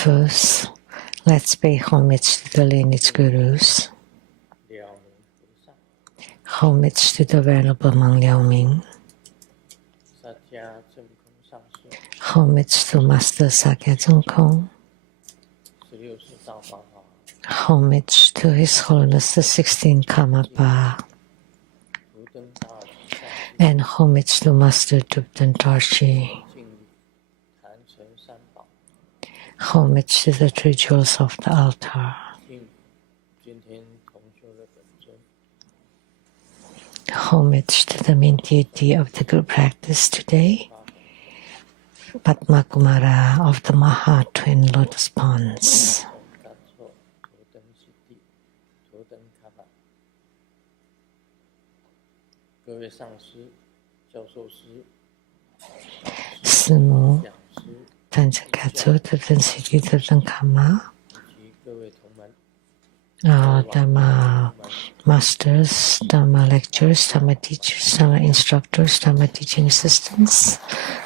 First, let's pay homage to the lineage gurus. Homage to the Venerable Monk Liao Ming. Homage to Master Sakya Zheng Kong. Homage to His Holiness the 16th Karmapa. And homage to Master Drupten Dorji. Homage to the three jewels of the altar. Homage to the main deity of the group practice today, Padma Kumara of the Maha Twin Lotus Ponds. Simu, Tanjakazu, Tansiki, Tankama, Dharma masters, Dharma lecturers, Dharma teachers, Dharma instructors, Dharma teaching assistants,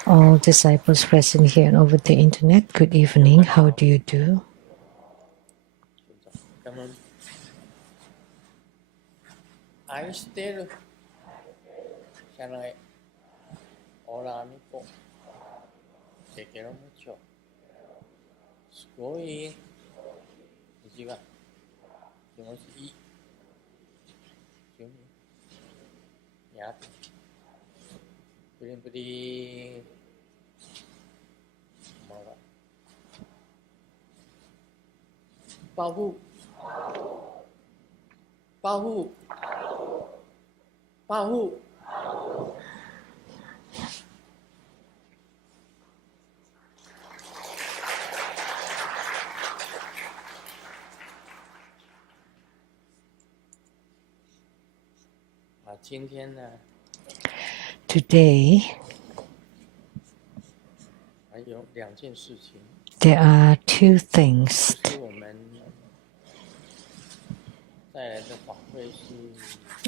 all disciples present here and over the internet. Good evening. How do you do? Bahu. 今天呢 Today, 还有两件事情。 there are two things. 是我们带来的法会是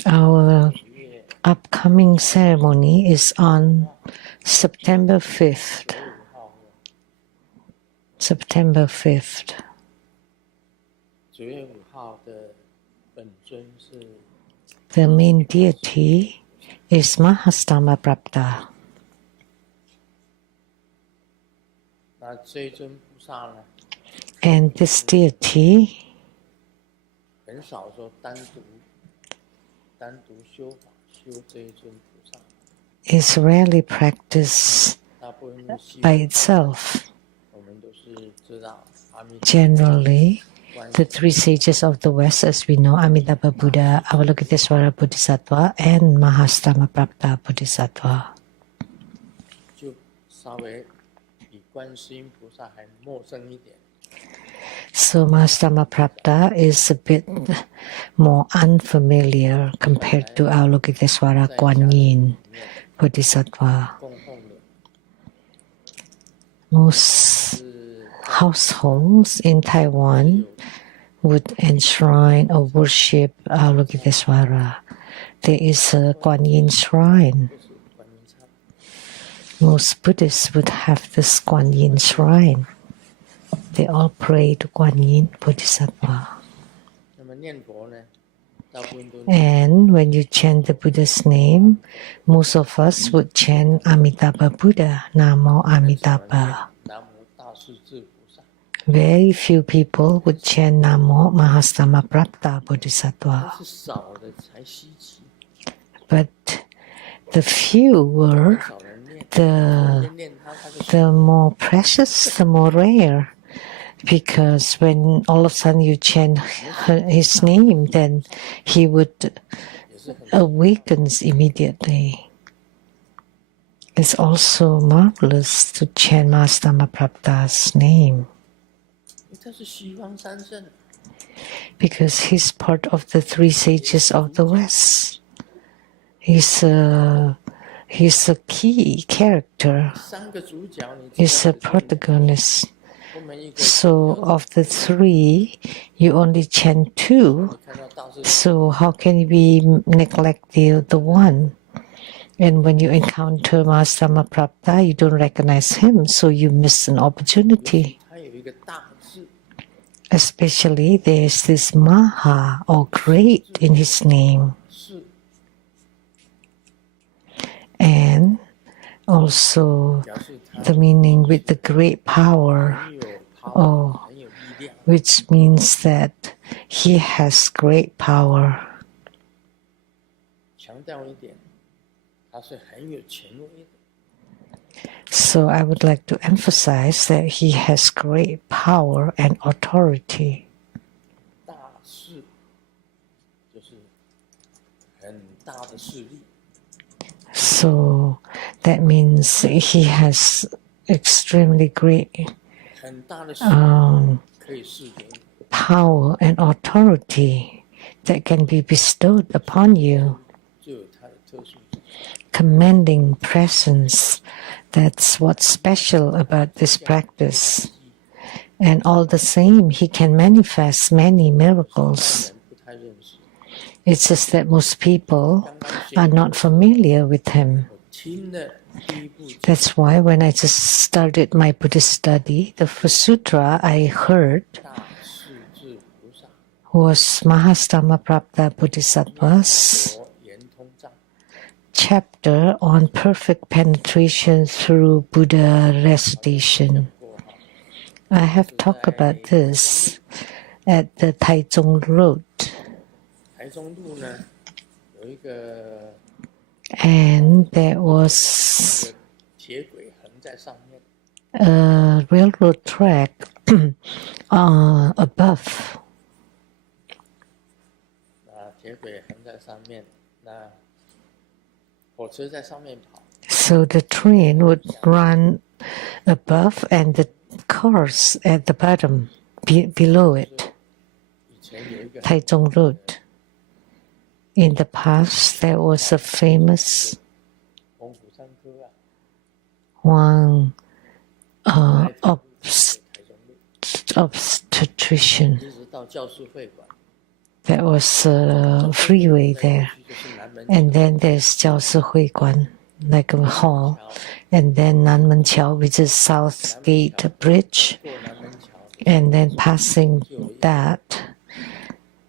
Our upcoming ceremony is on September 5th. September 5th. 9月5号的本尊是 The main deity is Mahastama Prapta. 那这一尊菩萨呢 And this deity 很少说单独修法修这一尊菩萨， is rarely practiced 大部分的西 by itself. 我们都是知道阿弥陀 Generally, the three sages of the West, as we know, Amitabha Buddha, Avalokitesvara Bodhisattva, and Mahastama Prapta Bodhisattva. 就稍微比观世音菩萨还陌生一点。 So Mahastama Prapta is a bit more unfamiliar compared to Avalokitesvara Kuan Yin Bodhisattva. 供奉的 Most households in Taiwan would enshrine or worship Avalokitesvara. There is a Kuan Yin shrine. 不是观音忏。 Most Buddhists would have this Kuan Yin shrine. They all pray to Kuan Yin Bodhisattva. 那么念佛呢，大部分都 And when you chant the Buddha's name, most of us would chant Amitabha Buddha, Namo Amitabha. 南无大势至菩萨。 Very few people would chant Namo Mahastama Prapta Bodhisattva. 但是少的才稀奇， But the fewer, 少人念， the 念他就 the more precious, the more rare. Because when all of a sudden you chant his name, then he would 也是很 awakens immediately. It's also marvelous to chant Mahastama Prapta's name 因为他是西方三圣， because he's part of the three sages of the West. He's a key character. 三个主角你 He's a protagonist. 我们一个 So of the three, you only chant two. 看到大势 So how can we neglect the one? And when you encounter Mahastama Prapta, you don't recognize him, so you miss an opportunity. 他有一个大 Especially there's this Maha or great in his name. 是 And also 表示他 the meaning with the great power, 很有 power， 哦很有力量。 which means that he has great power. 强调一点，他是很有权威的。 So I would like to emphasize that he has great power and authority. 大势就是很大的势力。 So that means he has extremely great 很大的势力可以赐给你。 power and authority that can be bestowed upon you. 就有它的特殊之处。 Commanding presence. That's what's special about this practice. And all the same, he can manifest many miracles. 人不太认识， It's just that most people are not familiar with him. 我听了第一部讲 That's why when I just started my Buddhist study, the first sutra I heard 大势至菩萨 was Mahastamaprapta Bodhisattva's 佛圆通藏， chapter on perfect penetration through Buddha recitation. 过哈 I have talked about this at the Taichung Road, 台中路呢有一个 and there was 铁轨横在上面， a railroad track above. 那铁轨横在上面，那火车在上面跑， So the train would run above and the cars at the bottom, below it, 以前有一个 Taichung Road. In the past, there was a famous 洪福山科啊， one 台中路 obstetrician. 一直到教师会馆， There was a freeway there. 就是南门 And then there's Jiao Si Hui Guan, like a hall. And then Nanmen Qiao, which is South Gate Bridge. 过南门桥， And then passing that,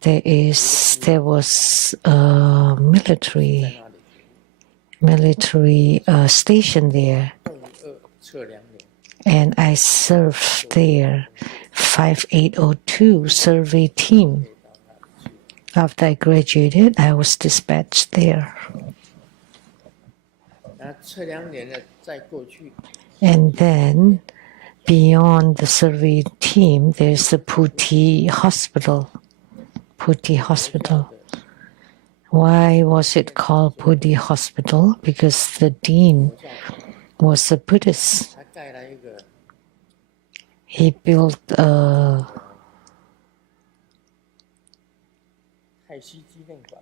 there was a military 那里 station there. 动2测量连， And I served there, 5802 survey team. 可以到那里去。 After I graduated, I was dispatched there. 那测量连呢，再过去 And then beyond the survey team, there's the Puti Hospital. Puti Hospital. Why was it called Puti Hospital? Because the dean 佛教 was a Buddhist. 他盖了一个 He built a 泰西纪念馆，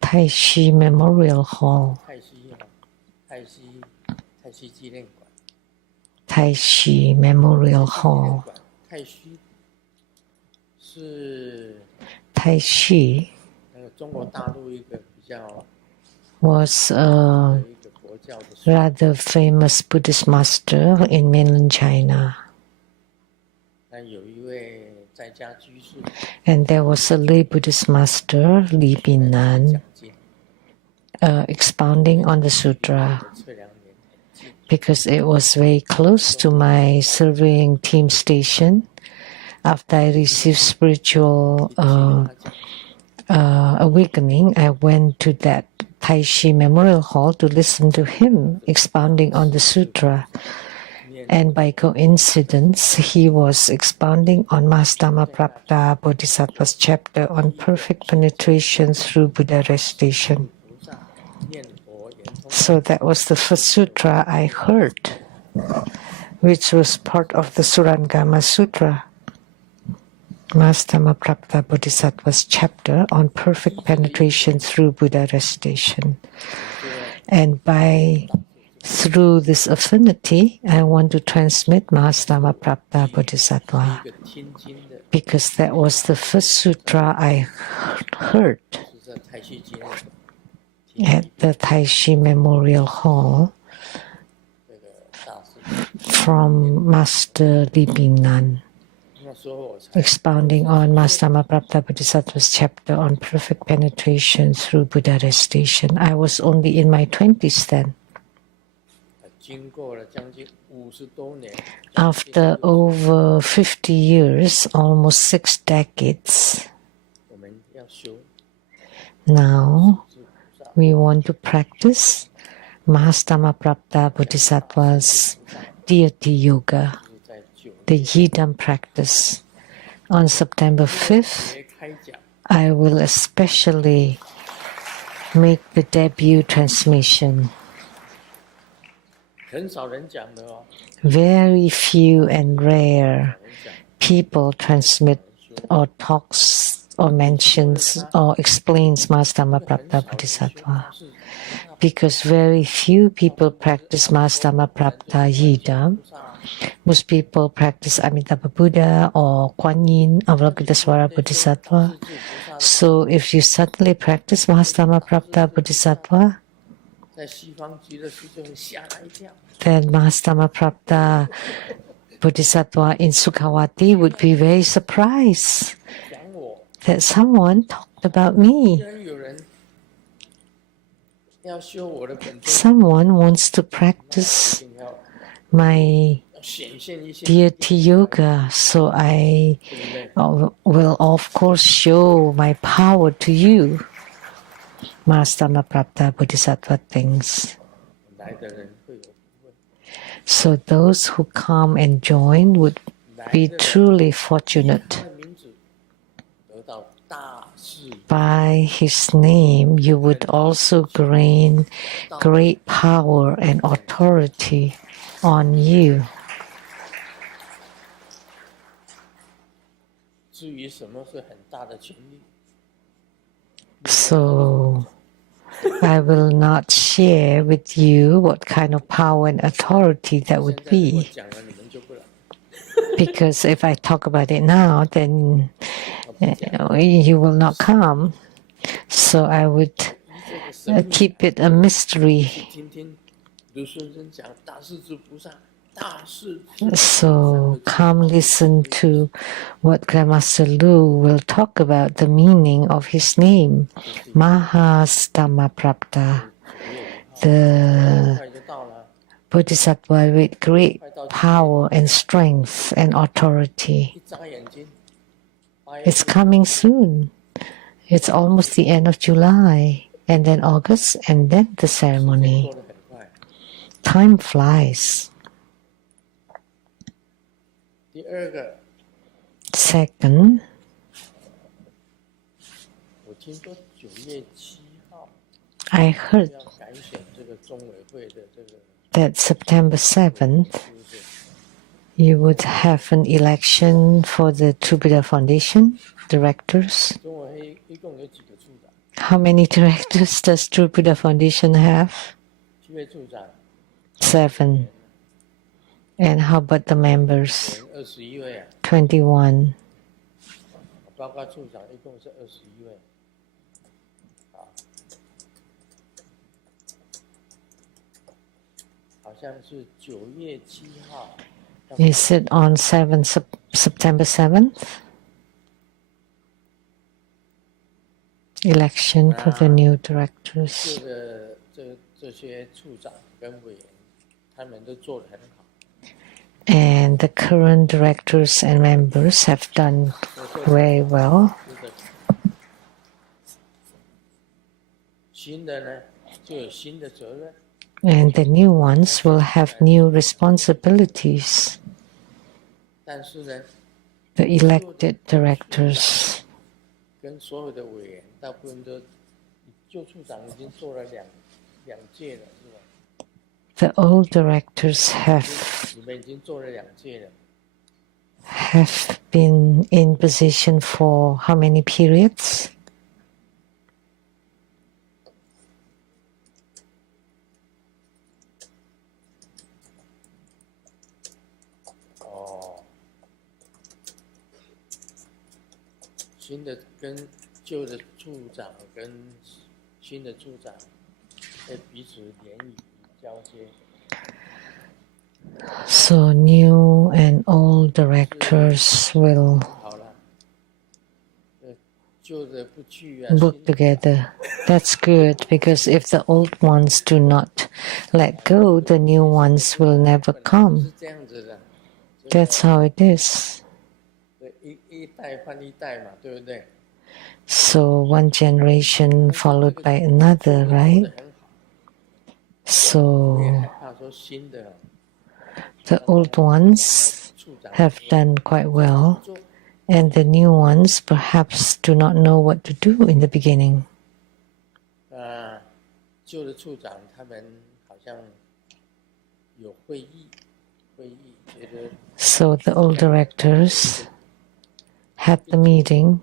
Tai Chi Memorial Hall. 泰西啊，泰西纪念馆， Tai Chi Memorial 纪念 Hall. 馆，泰西是 Tai Chi 那个中国大陆一个比较 was 一 a 个佛教的书， rather famous Buddhist master in mainland China. 那有一位在家居士 And there was a lay Buddhist master, Li Binnan, 讲经， expounding on the sutra 测量连很近， because it was very close to my surveying team station. After I received spiritual 他讲 awakening, I went to that Tai Chi Memorial Hall to listen to him expounding on the sutra. 念 And by coincidence, he was expounding on Mahastamaprapta Bodhisattva's chapter on perfect penetration through Buddha recitation. 菩萨念佛圆通， So that was the first sutra I heard, which was part of the Surangama Sutra. Mahastamaprapta Bodhisattva's chapter on perfect penetration through Buddha recitation. And through this affinity, I want to transmit Mahastamaprapta 一 Bodhisattva 个天津的， because that was the first sutra I heard 是在泰西纪念馆， at the Tai Chi Memorial Hall 这个大师， from Master Li Binnan. 那 expounding on Master Mahaprabhupada Bodhisattva's chapter on perfect penetration through Buddha-station. I was only in my 20s then. After over 50 years, almost 6 decades, now we want to practice Master Mahaprabhupada Bodhisattva's deity yoga, the Yidam practice. On September 5th, I will especially make the debut transmission. Very few and rare people transmit or talks or mentions or explains Master Mahaprabhupada Bodhisattva. Because very few people practice Master Mahaprabhupada Yidam. Most people practice Amitabha Buddha or Kuan Yin, Avalokitesvara Bodhisattva. So if you suddenly practice Master Mahaprabhupada Bodhisattva, then Master Mahaprabhupada Bodhisattva in Sukhavati would be very surprised that someone talked about me. Someone wants to practice my deity yoga, so I will of course show my power to you. Master Mahaprabhupada Bodhisattva thinks. So those who come and join would be truly fortunate. By his name, you would also gain great power and authority on you. So I will not share with you what kind of power and authority that would be. Because if I talk about it now, then you will not come. So I would keep it a mystery. So come listen to what Grandmaster Lu will talk about, the meaning of his name, Mahastamaprapta, the Bodhisattva with great power and strength and authority. It's coming soon. It's almost the end of July, and then August, and then the ceremony. Time flies. Second, I heard that September 7th, you would have an election for the True Buddha Foundation directors. How many directors does True Buddha Foundation have? 7. And how about the members? 21. Is it on September 7th? Election for the new directors. And the current directors and members have done very well. And the new ones will have new responsibilities. The elected directors. The old directors have been in position for how many periods? So new and old directors will 好了，旧的不去啊， work 新的 together. That's good because if the old ones do not let go, the new ones will never 本来就 come. 是这样子的， That's how it is. 一代换一代嘛，对不对？ So one generation followed by another, 旧的做 right? 得很好，我也 So 害怕说新的 the old ones 处长 have done quite well, 做， and the new ones perhaps do not know what to do in the beginning. 旧的处长他们好像有会议，觉得 So the old directors had the meeting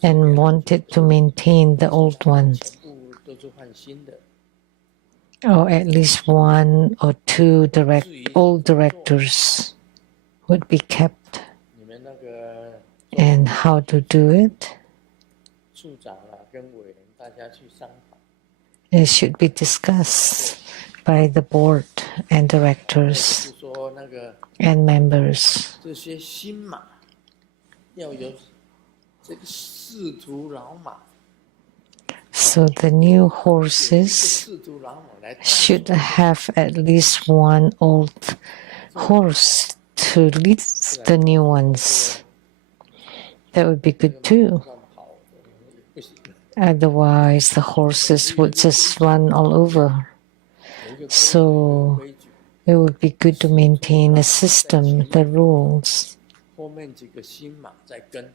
and wanted to maintain the old ones, 全部都是换新的， or at least one or two old directors would be kept. 你们那个 And how to do it? 处长跟委员大家去商讨， It should be discussed by the board and 就 directors 是说那个 and members. 这些新马要有这个仕途老马， So the new 有一个 horses 仕途老马来带 should have at least one old horse to lead the new ones. That would be good too. 跑不行， Otherwise, the horses would just run all over. 有一个 So 规矩， it would be good to maintain a system, the rules. 后面几个新马再跟，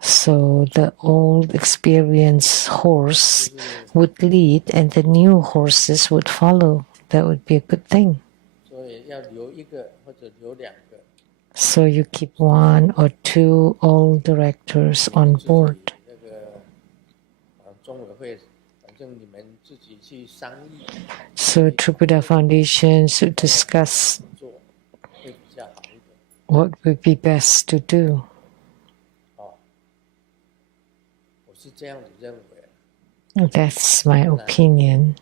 So the old experienced horse would lead and the new horses would follow. That would be a good thing. 所以要留一个或者留两个， So you keep one or two old directors on board. 那个中委会，反正你们自己去商议， So True Buddha Foundation should discuss 做会比较好一点。 what would be best to do. 我是这样子认为。 That's my opinion.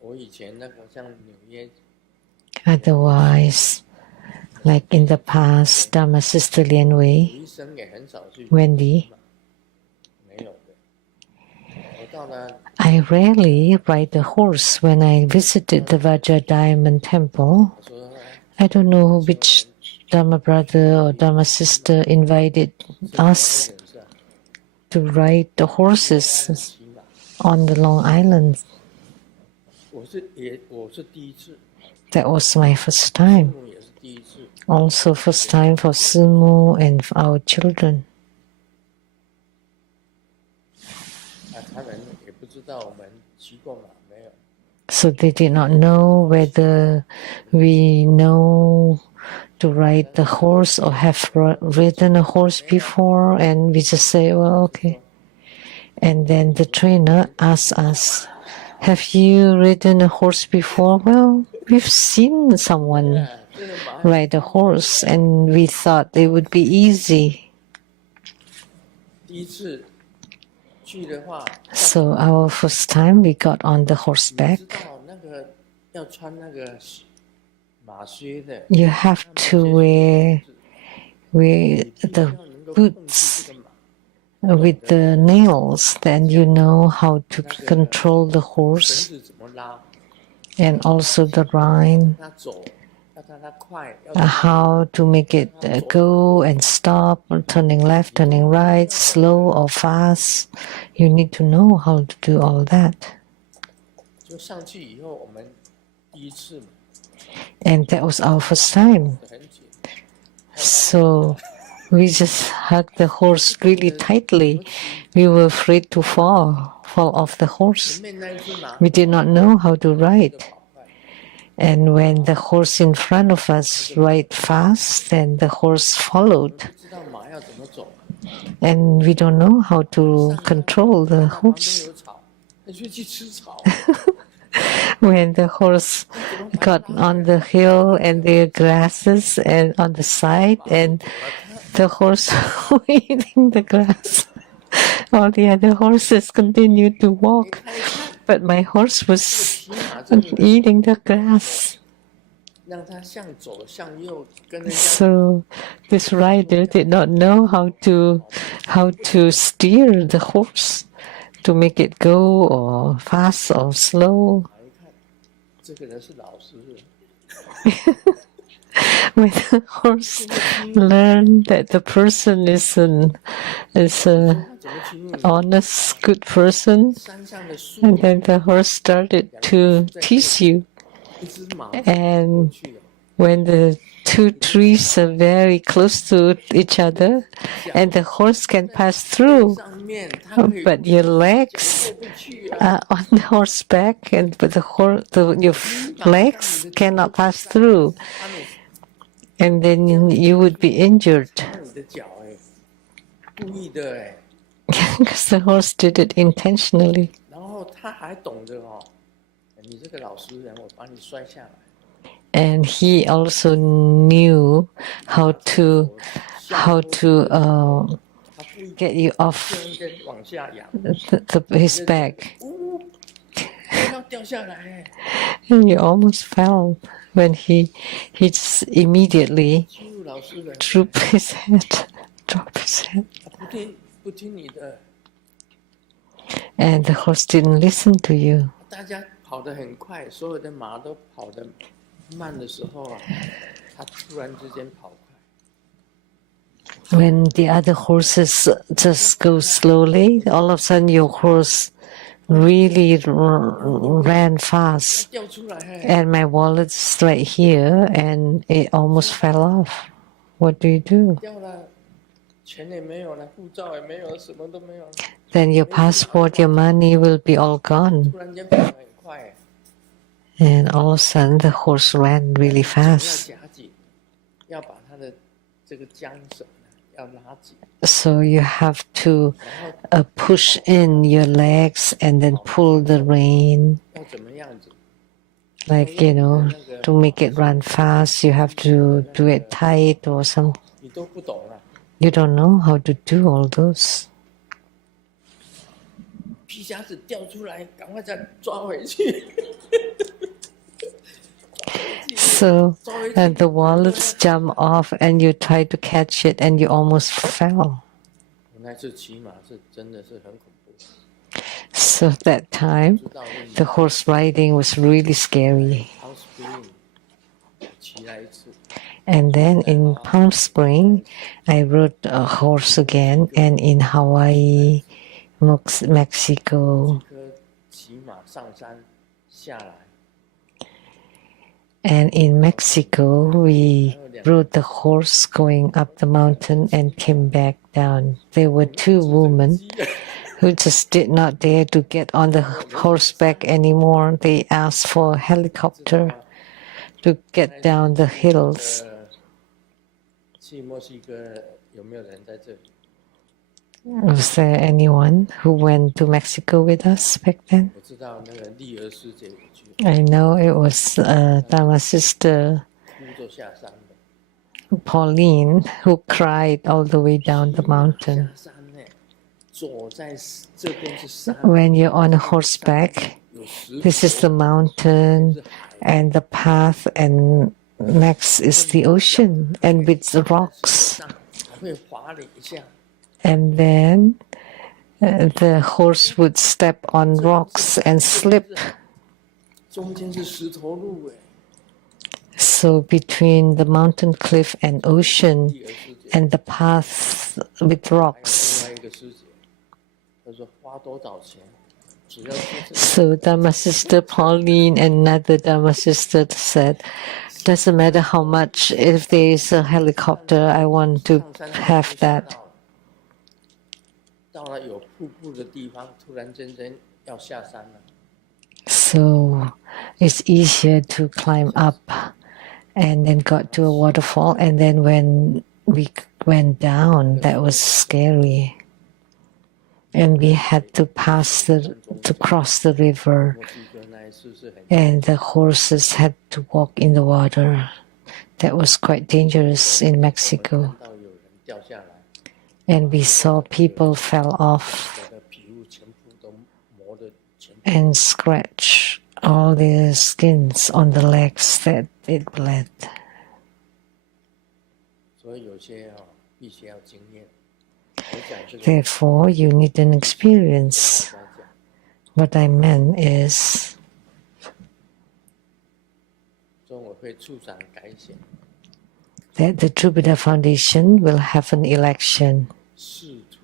我以前那个像纽约， Otherwise, like in the past, Dharma Sister Lian Wei, 医生也很少去 Wendy, 没有的。我到了 I rarely ride the horse when I visited the Vajra Diamond Temple. 我说 I don't know which Dharma brother or Dharma sister invited us 人是 to ride the horses 骑马， on the Long Island. 我是第一次， That was my first time. 父母也是第一次。 Also first time for Simu and for our children. 他们也不知道我们骑过马没有。 So they did not know whether we know to ride the horse or have ridden a horse before, and we just say, well, okay. And then the trainer asks us, have you ridden a horse before? Well, we've seen someone 这个马 ride a horse and we thought it would be easy. 第一次去的话， So our first time we got on the 你 horseback. 知道那个要穿那个马靴的， You have to wear 你必须 the 要能够控制 boots 这个马， with the nails, then you know how to control the 绳 horse 子怎么拉， and also the rein, 它走，要让它快，要 how to make it go and stop, turning left, turning right, slow or fast. You need to know how to do all that. 就上去以后，我们第一次嘛， And that was our first time. 很紧， So we just hugged the horse really tightly. We were afraid to fall off the 前 horse. 面那一只马 We did not know how to 就 ride. 跑快， And when the horse in front of us ride fast, then the horse followed. 不知道马要怎么走， And we don't know how to control the 旁边 horse. 有草，那就去吃草， When the horse got on the hill and there are grasses and on the side, and the horse eating the grass. All the other horses continued to walk, but my horse was 骑马这个 eating the grass. 让他向左向右跟人家 So this rider did not know how to steer the horse to make it go or fast or slow. 一看，这个人是老实人， When the horse learned that the person is a 他怎么听你 honest, good person, 山上的树 and then the horse started to tease you. 一只马 And 过去了， when the two trees are very close to each other, and the horse can pass through, 上面他可以 but your legs 过不去啊， are on the horseback, but your legs cannot pass through, 他们 and then you would be injured 插你的脚故意的 because the horse did it intentionally. 然后他还懂得你这个老实人，我把你摔下来。 And he also knew how to get you off 跟往下仰， his back. 要掉下来 And you almost fell when he just immediately 欺负老实人， dropped his head.不听你的， And the horse didn't listen to you. 大家跑得很快，所有的马都跑得慢的时候他突然之间跑快。 When the other horses just go slowly, all of a sudden your horse really ran fast. 掉出来 And my wallet's right here, and it almost fell off. What do you do? 掉了，钱也没有了，护照也没有了，什么都没有了， Then your passport, your money will be all gone. 突然间跑得很快 And all of a sudden the horse ran really 要 fast. 夹紧，要把他的这个缰绳要拉紧， So you have to push in your legs and then pull the rein. 要怎么样子？ Like, to make it run fast, you have to do it tight or something. 你都不懂啊， You don't know how to do all those. 皮夹子掉出来，赶快再抓回去。 So, and the wallets jump off and you try to catch it and you almost fell. 我那次骑马是真的是很恐怖， So that time, 知道问 the horse riding was really scary. House Spring 骑来一次， And then in Palm Spring, I rode a horse again, and in Hawaii, Mexico, 骑马上山下来， and in Mexico, we rode the horse going up the mountain and came back down. There were two women who just did not dare to get on the horseback anymore. They asked for a helicopter to get down the hills. 去墨西哥有没有人在这里？ Was there anyone who went to Mexico with us back then? 我知道那个丽儿师姐有去， I know it was Dharma sister 哭着下山的。 Pauline who cried all the way down the mountain. 下山呢，走在这边是山， When you're on a horseback, 有石 this is the mountain and the path, and next is the ocean, and with the rocks. 上还会滑了一下， And then the horse would step on rocks and slip. 中间是石头路 So between the mountain cliff and ocean 丽儿师姐， and the path with 另 rocks. 外一个师姐，她说花多少钱，只要做这 So Dharma sister Pauline and another Dharma sister said, doesn't matter how much, if there is a helicopter, I want to 上山 have that. 到了有瀑布的地方，突然间要下山了， So it's easier to climb up, and then got to a waterfall, and then when we went down, that was scary. And we had to cross the river, 墨西哥那一次是很 and the horses had to walk in the water. That was quite dangerous in 我 Mexico. 们看到有人掉下来， And we saw people fell off 我的皮肤全部都磨得全部 and scratch all their skins on the legs that it bled. 所以有些必须要经验。我讲这个 Therefore, you need an experience. 大家讲， What I meant is 中委会处长改选， that the True Buddha Foundation will have an election. 试图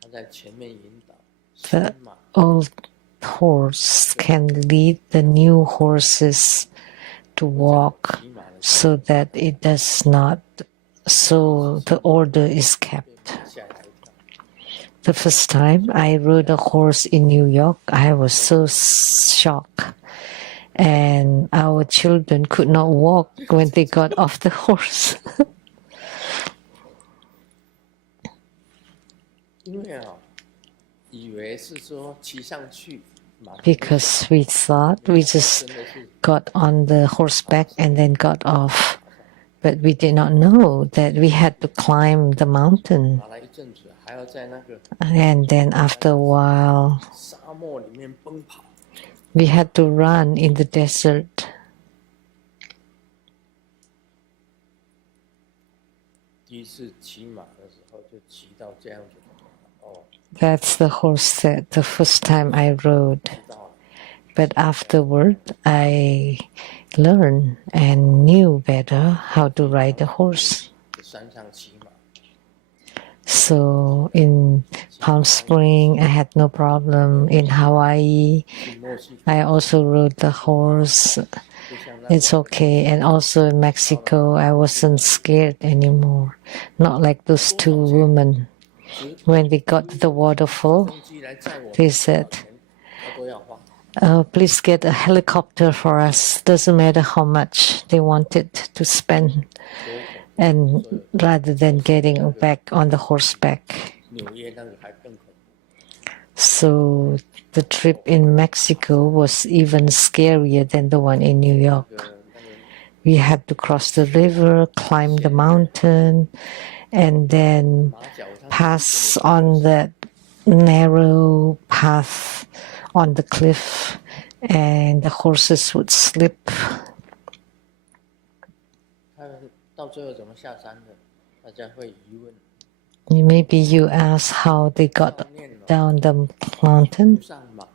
他在前面引导 The 新马 old horse can lead the new horses to walk 骑马的 so that it does not, so the order is kept. 被马吓一跳。 The first time I rode a horse in New York, I was so shocked. And our children could not walk when they got off the horse. 因为以为是说骑上去，马上就 Because we thought we just 真的是 got on the horseback and then got off. But we did not know that we had to climb the mountain. 跑了一阵子，还要在那个 And then after a while, 沙漠里面奔跑。 we had to run in the desert. 第一次骑马的时候就骑到这样子， That's the horse that the first time I rode. 知道了 But afterward, I learned and knew better how to ride a horse. 在山上骑马， So in Palm Spring, I had no problem. In Hawaii, 去墨西哥 I also rode the horse. 就像那 It's okay. And also in Mexico, I wasn't scared anymore. Not like those two women. When they got to the waterfall, 飞机来载我， they said, 他都要花。 please get a helicopter for us. Doesn't matter how much they wanted to spend. And rather than getting back on the horseback. 纽约那个还更恐怖， So the trip in Mexico was even scarier than the one in New York. 那个 We had to cross the river, climb the mountain, and then 马脚上 pass on that narrow path on the cliff, and the horses would slip. 他到最后怎么下山的？大家会疑问。 Maybe you ask how they got down the 路 mountain. 上马，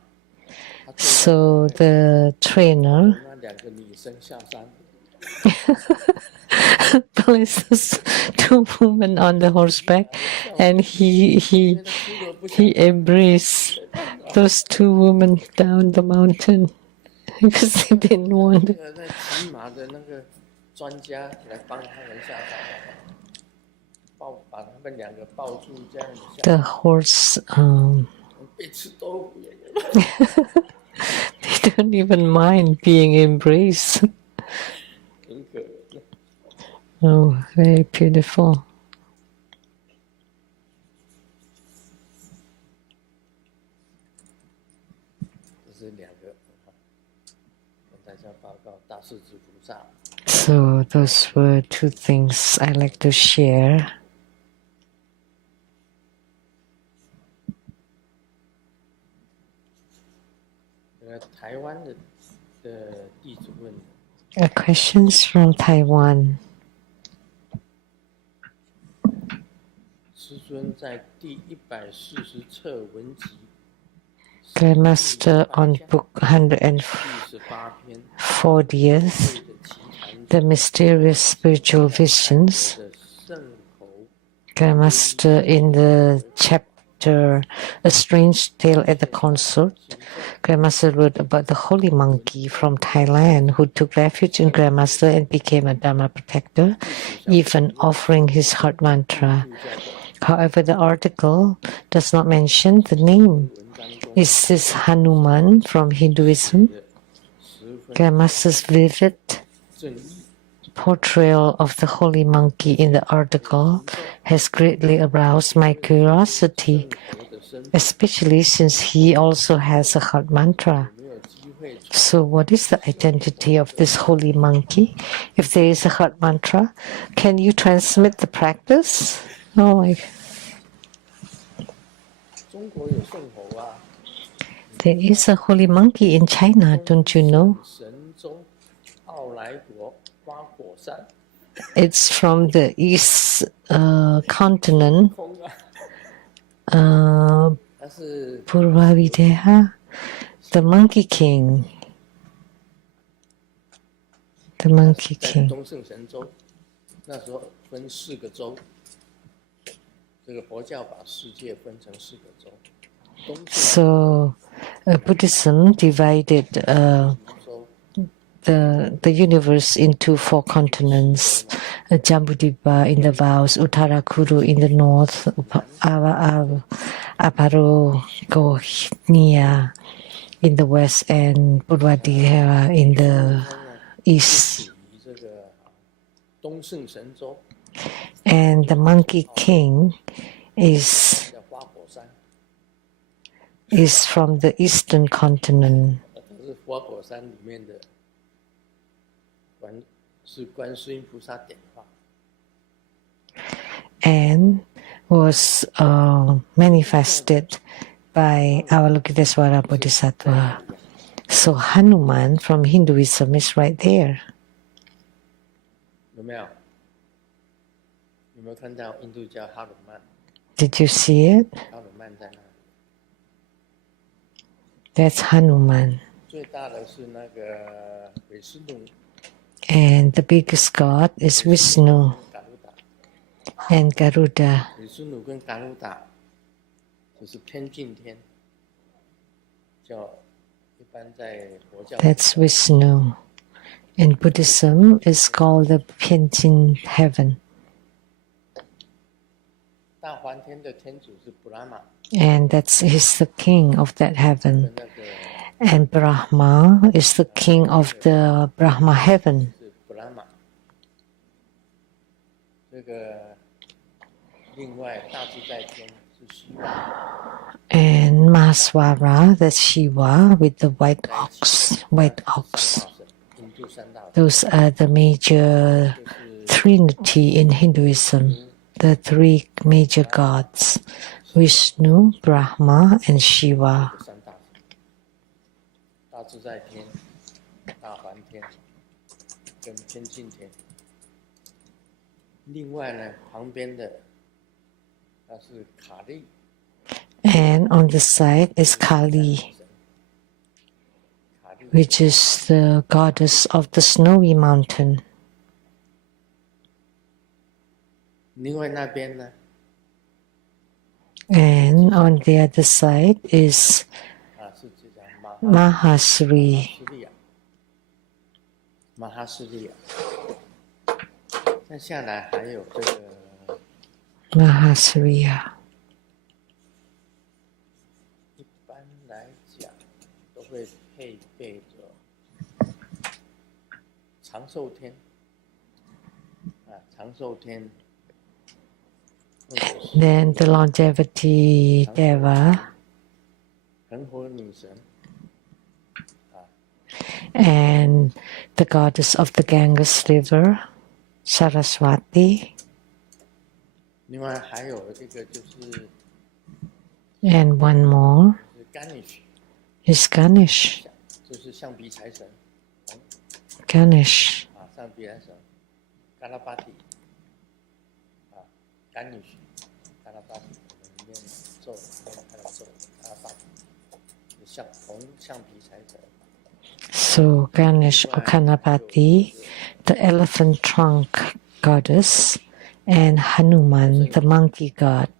他坐 So the trainer 那两个女生下山， places two women on the horseback, and he 因为他哭得不想 he embraced those two women down the mountain because they didn't 那 want 个在骑马的那个专家来帮他们下山，把他们两个抱住，这样子下 the 山， horse. 被吃豆腐也 They don't even mind being embraced. 很可怜。 Oh, very beautiful. 这是两个，跟大家报告大势至菩萨。 So those were two things I like to share. 台湾的弟子问， Questions from Taiwan. 师尊在第140册文集 Grandmaster on book 第18篇 140th, 对的奇谈 The Mysterious Spiritual Visions. 的圣口 Grandmaster in the chapter A Strange Tale at the Consort. Grandmaster wrote about the holy monkey from Thailand who took refuge in Grandmaster and became a Dharma protector, even offering his heart mantra. However, the article does not mention the name. Is this Hanuman from Hinduism? Grandmaster's vivid 正义 portrayal of the holy monkey in the article has greatly aroused my curiosity, 佛的身份 especially since he also has a heart mantra. 没有机会 So, what is the identity of this holy monkey? If there is a heart mantra, can you transmit the practice? Oh my! 中国有圣猴啊， There is a holy monkey in China, don't you know? 神宗奥来国山， It's from the east continent, 空啊， uh, 它是 Purvavideha, the Monkey King. The Monkey 在 King. 东胜神州，那时候分4个州，这个佛教把世界分成4个州，东胜 So Buddhism divided 州 the universe into 4 continents. Jambudvipa in the south, Uttarakuru in the north, Aparogonia in the west, and Purvadihara in the 它呢 east. 属于这个东胜神州， And the Monkey King is 叫花果山， from the eastern continent. 它是花果山里面的是观世音菩萨点化， And was manifested by Avalokitesvara Bodhisattva. So Hanuman from Hinduism is right there. 有没有？有没有看到印度教哈努曼？ Did you see it? 哈努曼在那里。 That's Hanuman. 最大的是那个韦斯努， And the biggest god is Vishnu 嘎鲁达。 and Garuda. 韦斯努跟嘎鲁达就是偏近天，叫一般在佛教。 That's Vishnu. In Buddhism, it's called the Pianjin heaven. 大梵天的天主是布拉玛， And he's the king of that 跟 heaven. 那个 And Brahma is the king of the Brahma heaven. 是布拉玛。这个另外大自在天是西瓦， And Mahaswara, that's Shiva with the white ox. 印度三大神， Those are the major trinity in Hinduism. The 3 major gods, Vishnu, Brahma, and Shiva. 三大神，大自在天、大梵天跟偏近天。另外呢，旁边的它是卡利， And on the side is Kali, 卡利 which is the goddess of the snowy mountain. 另外那边呢 And on the other side is 是这叫 Mahasri. 马哈斯利亚。再下来还有这个 Mahasriya. 一般来讲都会配备着长寿天长寿天，或者是 Then the longevity Deva 恒河女神 and the goddess of the Ganges River, Saraswati, 另外还有这个就是 and one more 甘尼许， is Ganesh. 就是象鼻财神 Ganesh. 象鼻财神嘎拉巴蒂甘尼许嘎拉巴蒂，我们念咒念他的咒嘎拉巴蒂，象鼻财神。 So Ganesh or Kanapati, the elephant trunk goddess, and Hanuman, the monkey god,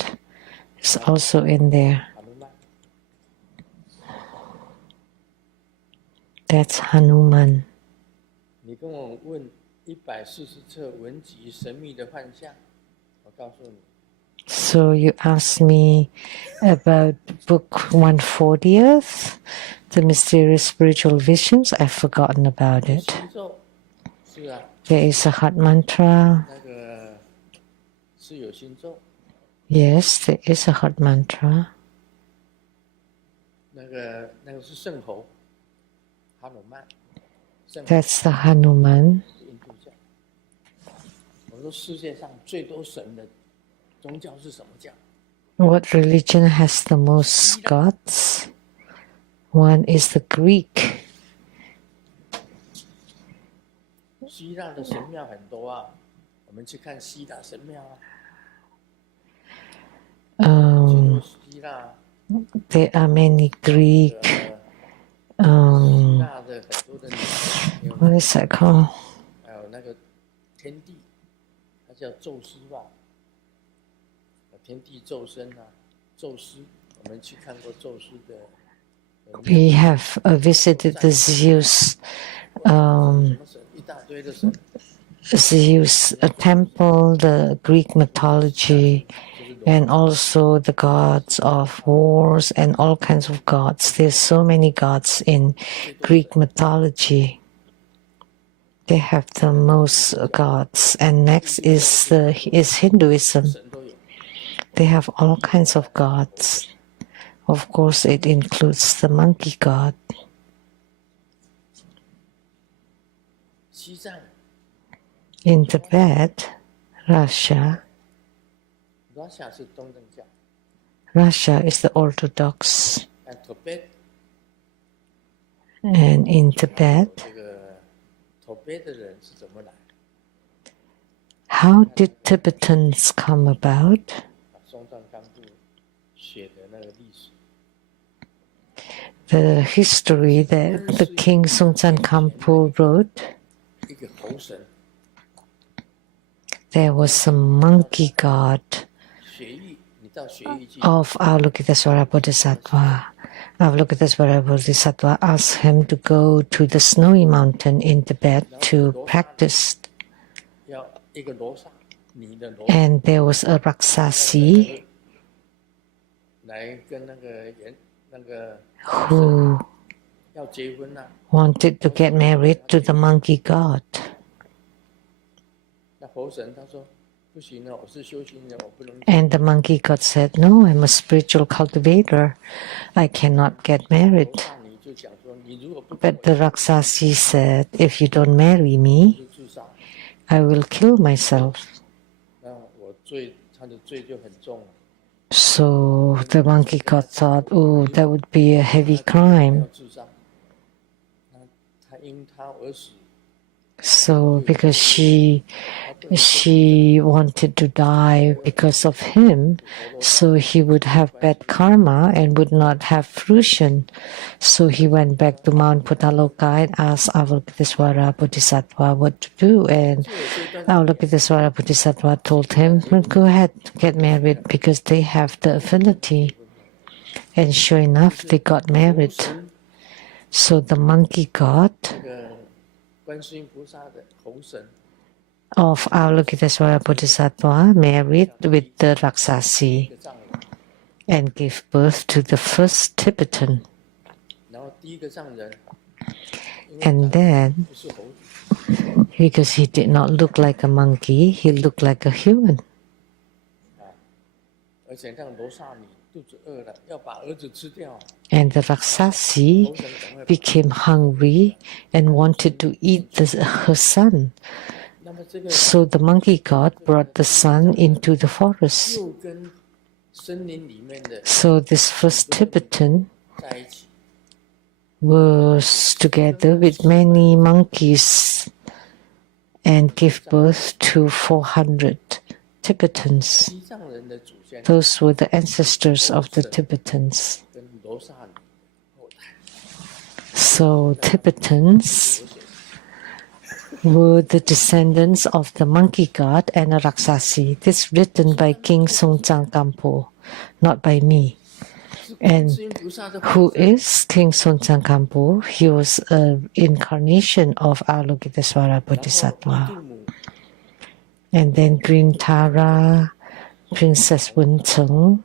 is also in there. 哈努曼 That's Hanuman. 你跟我问140册文集神秘的幻象，我告诉你， So you asked me about book 140th, the mysterious spiritual visions. I've forgotten about it. 心咒是啊， There is a heart mantra. 那个是有心咒， Yes, there is a heart mantra. 那个是圣猴，哈努曼，圣猴 That's the Hanuman. 是印度教。我说世界上最多神的宗教是什么教？ What religion has the most gods? One is the Greek. 希腊的神庙很多啊，我们去看希腊神庙啊。希腊 there are many Greek 希腊的很多的鸟， what is that called? 还有那个天地，它叫宙斯吧，天地宙身啊，宙斯，我们去看过宙斯的。We have visited the Zeus 一大堆的神。Zeus a temple, the Greek mythology, and also the gods of wars and all kinds of gods. There's so many gods in Greek mythology. They have the most gods. And next is Hinduism. They have all kinds of gods. Of course, it includes the monkey god. In Tibet, Russia is the Orthodox. And in Tibet, how did Tibetans come about? The history that the King Songtsen Kampo wrote, there was a monkey god of Avalokitesvara Bodhisattva. Avalokitesvara Bodhisattva asked him to go to the snowy mountain in Tibet to practice. And there was a Raksasi who wanted to get married to the monkey god. And the monkey god said, "No, I'm a spiritual cultivator. I cannot get married." But the Raksasi said, "If you don't marry me, I will kill myself." So the monkey god thought, "Oh, that would be a heavy crime." So because she wanted to die because of him, so he would have bad karma and would not have fruition. So he went back to Mount Puttaloka and asked Avalokitesvara Bodhisattva what to do. And Avalokitesvara Bodhisattva told him, "Well, go ahead, get married because they have the affinity." And sure enough, they got married. So the monkey god of Avalokitesvara Bodhisattva married with the Raksasi and gave birth to the first Tibetan. And then, because he did not look like a monkey, he looked like a human. And the Raksasi became hungry and wanted to eat her son. So the monkey god brought the son into the forest. So this first Tibetan was together with many monkeys and gave birth to 400 Tibetans. Those were the ancestors of the Tibetans. So Tibetans were the descendants of the monkey god and a Raksasi. This written by King Songtsen Kampo, not by me. And who is King Songtsen Kampo? He was an incarnation of Avalokitesvara Bodhisattva. And then Green Tara, Princess Wencheng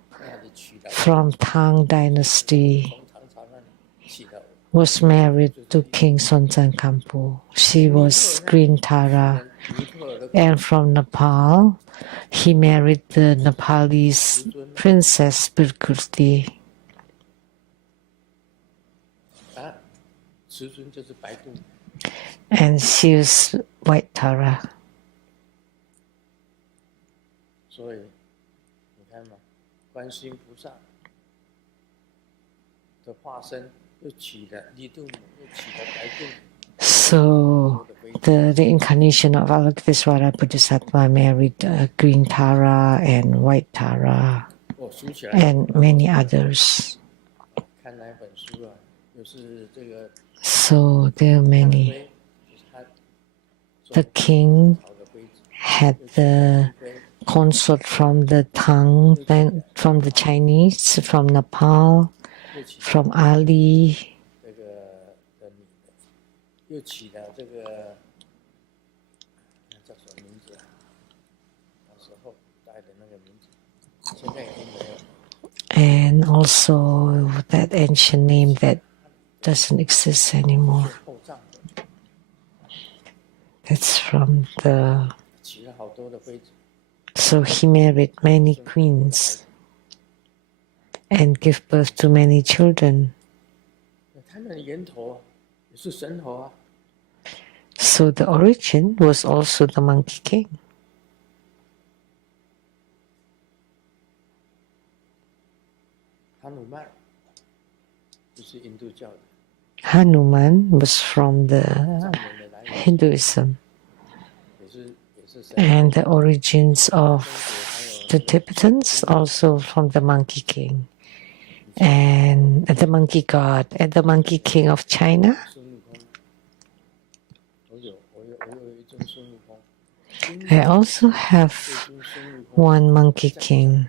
from Tang Dynasty was married to King Songtsen Kampo. She was Green Tara. And from Nepal, he married the Nepalese Princess Birkurti. And she was White Tara. So So the incarnation of Avalokitesvara Bodhisattva married green Tara and white Tara 我数起来， and many others. 看哪一本书啊？就是这个 So there are 汤 many. 杯，就是他 The king 朝的杯子， had the consort from the Tang, then from the Chinese, from Nepal, 又起 from Ali, 这个的女的，又起了这个那叫什么名字啊？那时候带的那个名字，现在已经没有了。 and also that ancient name that doesn't exist anymore. 后藏的， That's from the. 起了好多的杯子， So he married many queens and gave birth to many children. 他们的源头啊，也是神猴啊。 So the origin was also the Monkey King. 哈努曼就是印度教的， Hanuman was from the 藏人的来源， Hinduism, 也是神。 and the origins of the Tibetans also from the Monkey King, and the Monkey God, and the Monkey King of China. 孙悟空，我有一尊孙悟空。 I also have 这尊孙悟空 one Monkey King.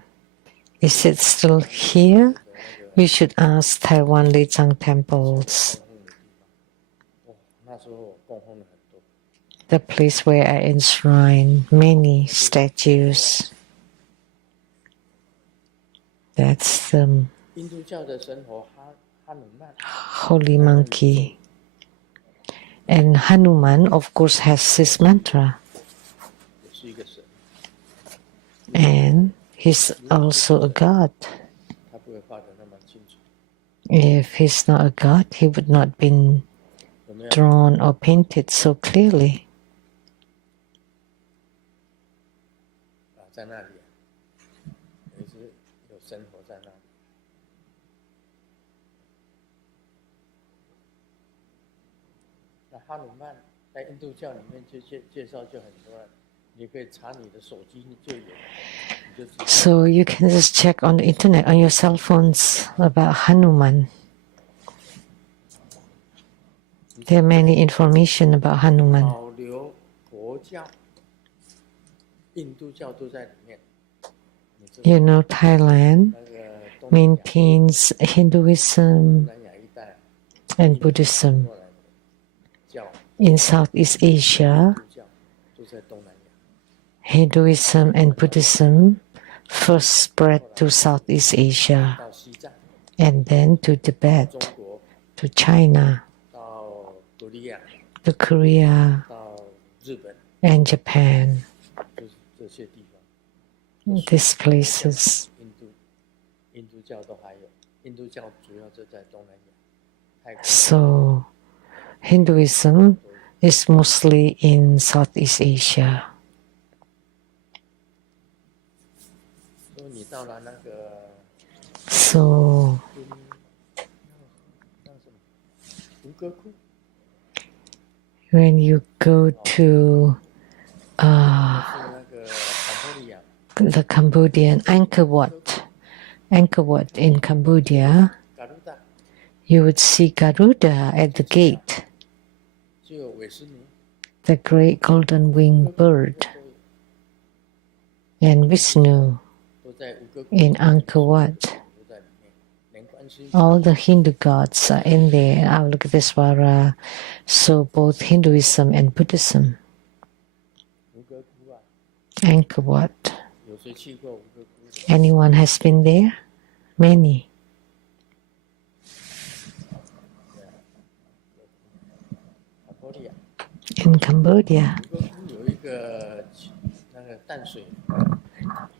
Is it still here? We should ask Taiwan Lichang temples, 哦，那时候我供奉了很多。 the place where I enshrine many statues. That's the 印度教的神猴哈努曼， holy monkey. And Hanuman, of course, has this mantra. 也是一个神， And he's also a god. 他不会画的那么清楚。 If he's not a god, he would not been 有没有？ drawn or painted so clearly. 啊，在那里，有一只有神猴在那里。那哈努曼在印度教里面介绍就很多了，你可以查你的手机就有，你就知道。 So you can just check on the internet, on your cell phones, about Hanuman. There are many information about Hanuman. 保留佛教、印度教都在里面。你知道 You know, Thailand 那个东 maintains Hinduism 南亚一带 and Buddhism. 过来的教、 In Southeast Asia, 印度教都在东南亚。 Hinduism and Buddhism first spread to Southeast Asia 到西藏、 and then to 中 Tibet, 国、 to China, 到古利亚、 to Korea, 到日本， and Japan. 就是这些地方。 These places. 印度教都还有，印度教主要就在东南亚，泰国。 So Hinduism is mostly in Southeast Asia. 所以你到了那个 So 那什么吴哥窟， when you go to 是那个坎波利亚， the Cambodian Angkor Wat in Cambodia, 嘎鲁达 you would see Garuda at the gate, 就有韦斯尼， the great golden winged bird, and Vishnu 都在吴哥窟 in Angkor Wat. 都在里面，连观世音 All the Hindu gods are in there. Avalokitesvara. So both Hinduism and Buddhism. 吴哥窟啊， Angkor Wat. 有谁去过吴哥窟？ Anyone has been there? Many. 坎波利亚， In Cambodia, 吴哥窟有一个那个淡水，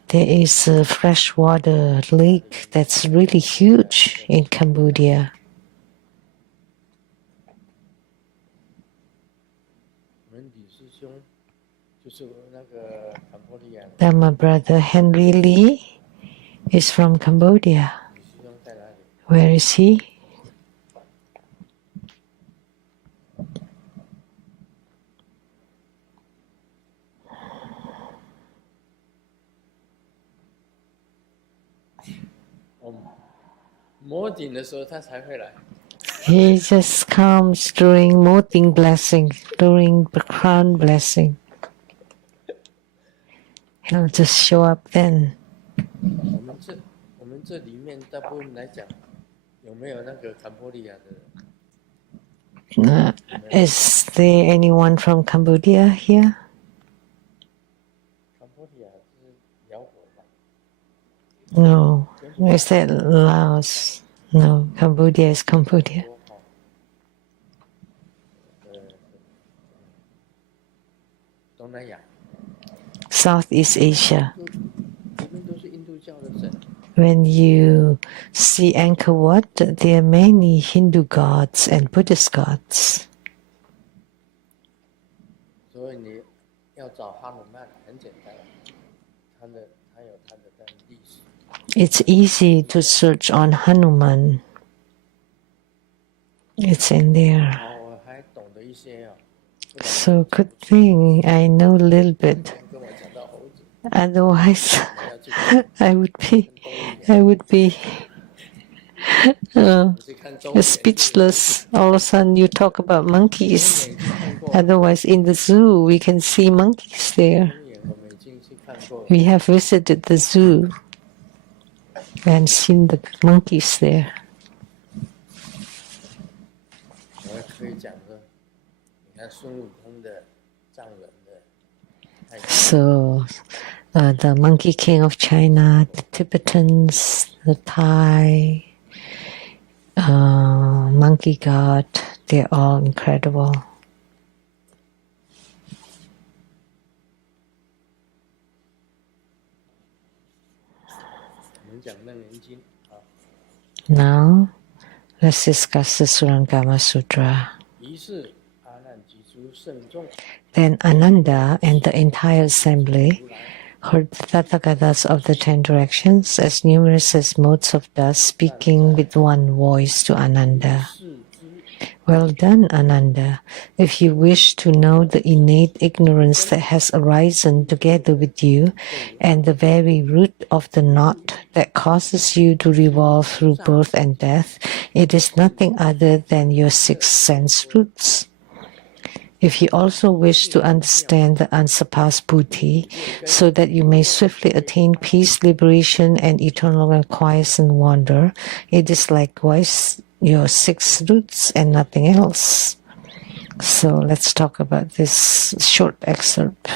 there is a freshwater lake that's really huge in Cambodia. 我们李师兄就是那个坎波利亚的， Then my brother Henry Lee is from Cambodia. 李师兄在哪里？ Where is he? 摸顶的时候他才会来。He just comes during Moting blessing, during the crown blessing. He'll just show up then. 我们这里面大部分来讲，有没有那个坎波利亚的人？ Is there anyone from Cambodia here? 坎波利亚是辽国吧？ No. Is that Laos? No. Cambodia is Cambodia. 东南亚。 Southeast Asia. 里面都是印度教的神。 When you see Angkor Wat, there are many Hindu gods and Buddhist gods. 所以你要找哈努曼很简单，他有他的历史。 It's easy to search on Hanuman. It's in there. 我还懂得一些。 So good thing I know a little bit. Otherwise, I would be speechless. All of a sudden, you talk about monkeys. Otherwise, in the zoo, we can see monkeys there. We have visited the zoo and seen the monkeys there. So, the Monkey King of China, the Tibetans, the Thai, monkey god, they're all incredible. Now, let's discuss the Surangama Sutra. Then Ananda and the entire assembly heard the Tathagatas of the 10 directions, as numerous as motes of dust, speaking with one voice to Ananda. Well done, Ananda. If you wish to know the innate ignorance that has arisen together with you, and the very root of the knot that causes you to revolve through birth and death, it is nothing other than your 6 sense roots. If you also wish to understand the unsurpassed Buddhi, so that you may swiftly attain peace, liberation, and eternal and quiescent wonder, it is likewise your 6 roots and nothing else. So let's talk about this short excerpt.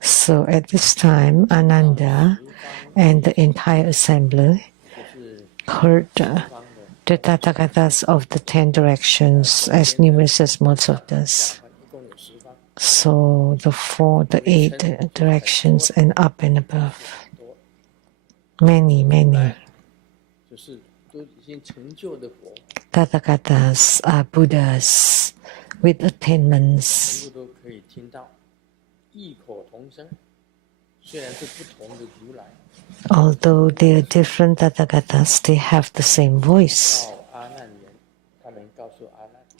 So at this time, Ananda and the entire assembly heard the Tathagatas of the 10 directions, as numerous as motes of dust. So the 8 directions and up and above. Many. Tathagatas are Buddhas with attainments. Although they are different Tathagatas, they have the same voice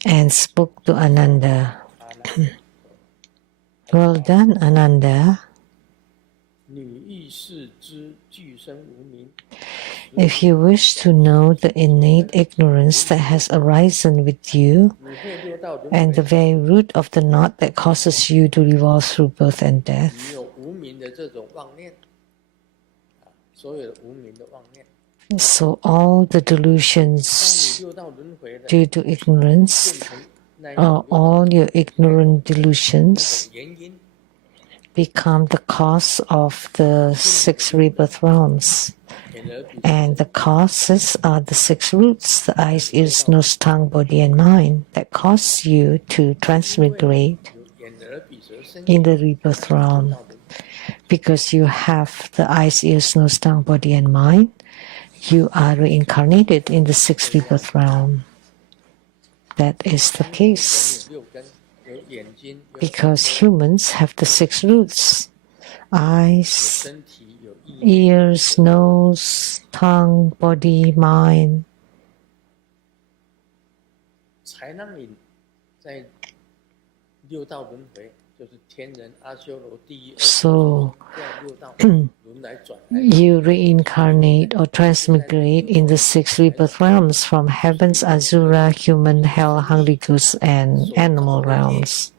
and spoke to Ananda. Well done, Ananda. If you wish to know the innate ignorance that has arisen with you, and the very root of the knot that causes you to revolve through birth and death, so all the delusions due to ignorance, all your ignorant delusions become the cause of the 6 rebirth realms. And the causes are the 6 roots, the eyes, ears, nose, tongue, body, and mind, that cause you to transmigrate in the rebirth realm. Because you have the eyes, ears, nose, tongue, body, and mind, you are reincarnated in the 6th rebirth realm. That is the case. Because humans have the 6 roots: eyes, ears, nose, tongue, body, mind. 六道轮回就是天人、阿修罗、地狱、恶鬼、 So 这样六道轮来转来。 you reincarnate or transmigrate in the six rebirth realms from heavens, asura, human, hell, hungry ghosts, and animal realms.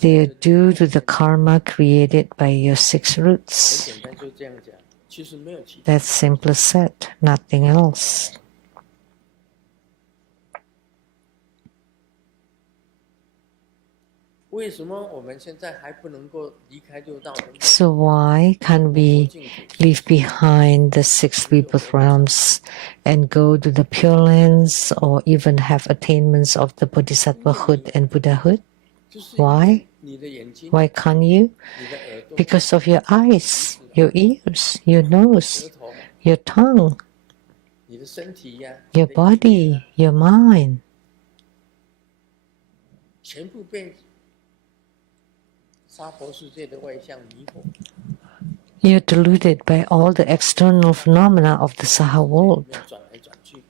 They are due to the karma created by your six 很 roots. 简单，就这样讲，其实没有其他。 That's simply said, nothing else. 为什么我们现在还不能够离开六道轮回？ So why can't we leave behind the six rebirth realms and go to the Pure Lands or even have attainments of the Bodhisattvahood and Buddhahood? 就是因为 Why? 你的眼睛、 Why can't you? 你的耳朵、 Because of your eyes, your ears, your 舌 nose, 头、 your tongue, 你的身体呀、 your 你的意念 body, your mind. 全部被娑婆世界的外相迷惑， You're deluded by all the external phenomena of the Saha 里 world. 面转来转去，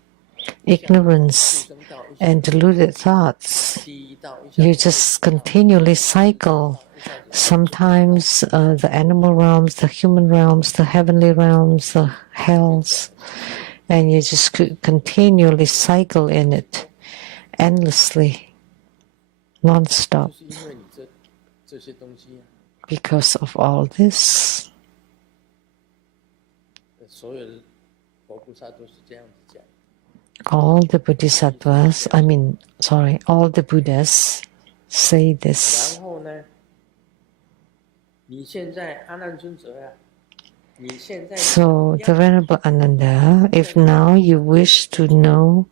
Ignorance 畜生道一下 and deluded thoughts. 地狱道一下 You 子 just continually cycle. 一下子 Sometimes the animal realms, the human realms, the heavenly realms, the hells, and you just continually cycle in it endlessly, 就 non-stop. 是因为你这些东西、 Because of all this, 所有的佛菩萨都是这样子讲。 all the bodhisattvas, all the Buddhas say this. 然后呢，你现在阿难尊者啊，你现在 So, the Venerable Ananda, if now you wish to know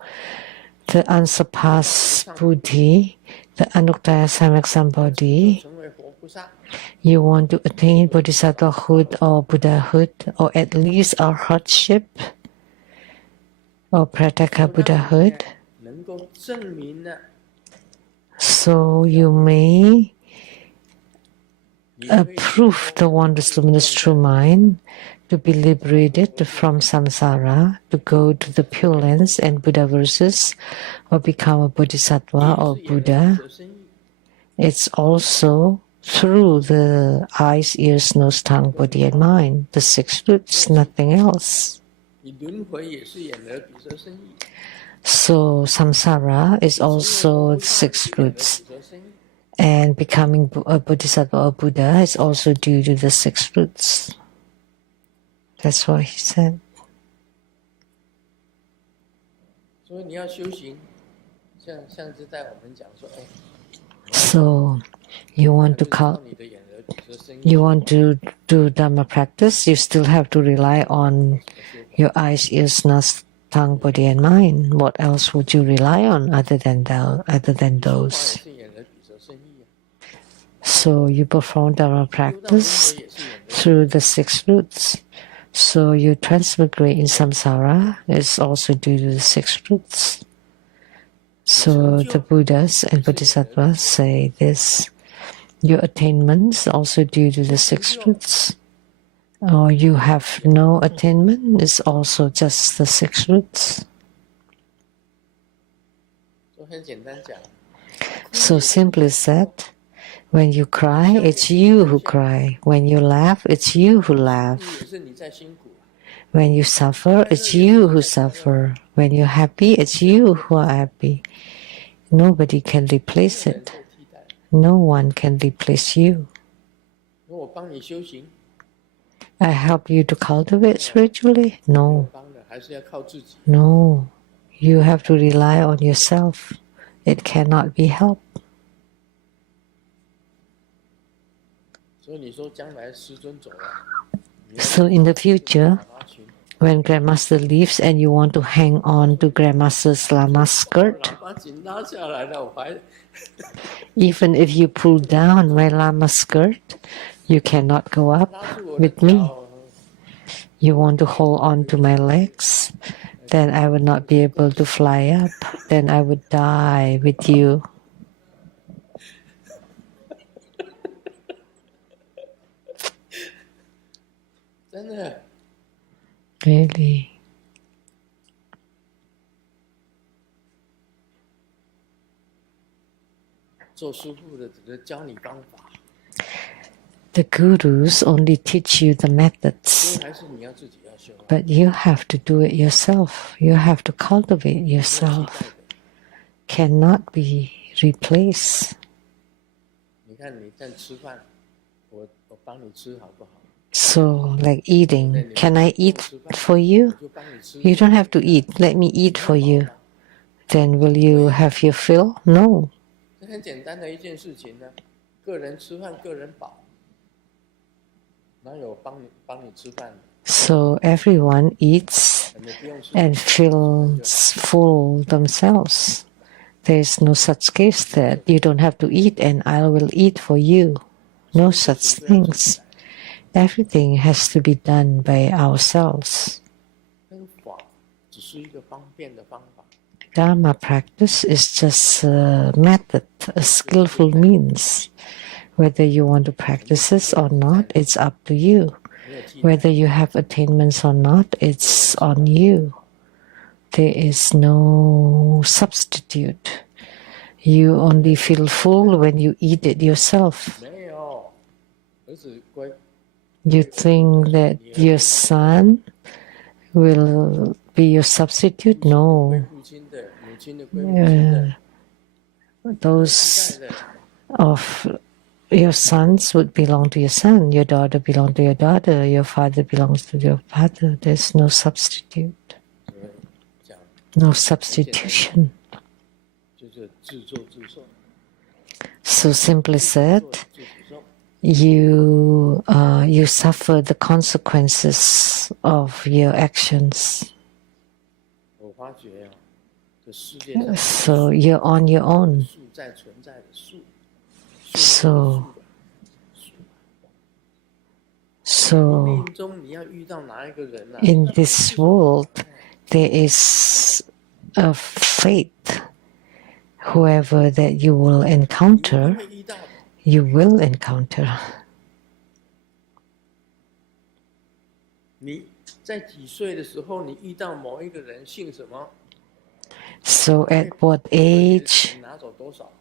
the unsurpassed Buddhi, the Anuttara Samyak 成为佛菩萨， you want to attain Bodhisattvahood or Buddhahood, or at least arhatship or Prataka Buddhahood, 能够证明呢， so you may prove the wondrous luminous true mind to be liberated from samsara, to go to the Pure Lands and Buddha verses, or become a Bodhisattva or 也是 Buddha. 者生意， It's also through the eyes, ears, nose, tongue, body, and mind, the six roots, nothing else. 你轮回也是眼耳鼻舌身意， So samsara is 成为 also 佛菩 the 萨 six 也是眼耳 roots, 鼻舌身意。 and becoming a Bodhisattva or Buddha is also due to the six roots. That's what he said. 所以你要修行，像是在我们讲说，哎， So you want to 知道 count, 你的眼耳鼻舌身意， you want to do Dhamma practice, you still have to rely on your eyes, ears, nose, tongue, body, and mind. What else would you rely on other than修法 those? 也是眼耳鼻舌身意啊， So you perform Dhamma 六道轮 practice 回也是眼耳鼻舌 through the six roots. So you transmigrate in samsara is also due to the six roots. So the Buddhas and Bodhisattvas say this. Your attainments also due to the six roots. Or you have no attainment is also just the six roots. 就很简单讲， So simply said, when you cry, it's you who cry. When you laugh, it's you who 苦 laugh. 也是你在辛苦， When you suffer, it's you who suffer. When you're happy, it's you who are happy. Nobody can replace 没有人 it. 可以替代。 No one can replace you. 如果我帮你修行， I help you to cultivate spiritually? 没有 No, 帮的，还是要靠自己。 no. You have to rely on yourself. It cannot be helped. 所以你说将来师尊走了，你要 So in the future, 喇嘛裙， when Grandmaster leaves and you want to hang on to Grandmaster's lama skirt, 喇嘛裙拉下来了，我还 even if you pull down my lama skirt, you cannot go up 拉住我的 with me. 脚， You want to hold on to my legs, then I would not be able to fly up. Then I would die with you. 真的。 Really. 所做师父的只是教你方法， The gurus only teach you the 所 methods, 以还是你要自己要修啊， but you have to do it yourself. You have to cultivate 没有替 yourself. 代的。 Cannot be replaced. 你看你在吃饭，我帮你吃好不好？ So, like eating, can I eat for you? 我就帮你吃， You don't have to eat. Let me eat for 你 you. 要饱吗？ Then will you have your fill? No. 这很简单的一件事情呢，个人吃饭个人饱，哪有帮你吃饭的？ So everyone eats 你不用吃， and feels full themselves. There's no such case that you don't have to eat and I will eat for you. No such things. Everything has to be done by ourselves. 那个法只是一个方便的方法， Dharma practice is just a method, a skillful means. Whether you want to practice this or not, it's up to you. 没有替代。 Whether you have attainments or not, it's on you. There is no substitute. You only feel full when you eat it yourself. 没有，儿子乖， You think that your son will be your substitute? 归 No. 父亲的，母亲的归母亲的， Those 替代的。 of your sons would belong to your son, your daughter belongs to your daughter, your father belongs to your father. There's no substitute, 所以讲 no substitution. 就是自作自受， So simply said, 做自己受。 you suffer the consequences of your actions. 我发觉啊，这世界上 So you're on your own. 树在存在的树， So 生 so 命中你要遇到哪一个人啊？ in this world there is a fate. Whoever that you will 你 encounter, 会遇到的。 you will encounter. 你在几岁的时候，你遇到某一个人姓什么？ So at what age, 拿走多少？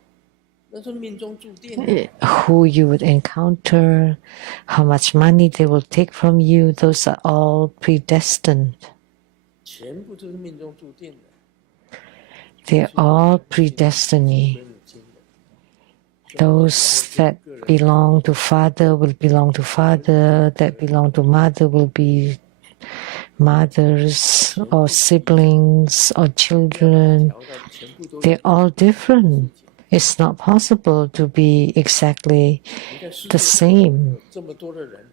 那是命中注定的。 who you would encounter, how much money they will take from you, those are all predestined. 全部都是命中注定的。 They're all predestiny. 归母亲的。 Those that belong to father will belong to father, that belong to mother will be mothers or siblings or children. 调到全部都是 They're all different. It's not possible to be exactly 你在世 the 界上 same, 有这么多的人，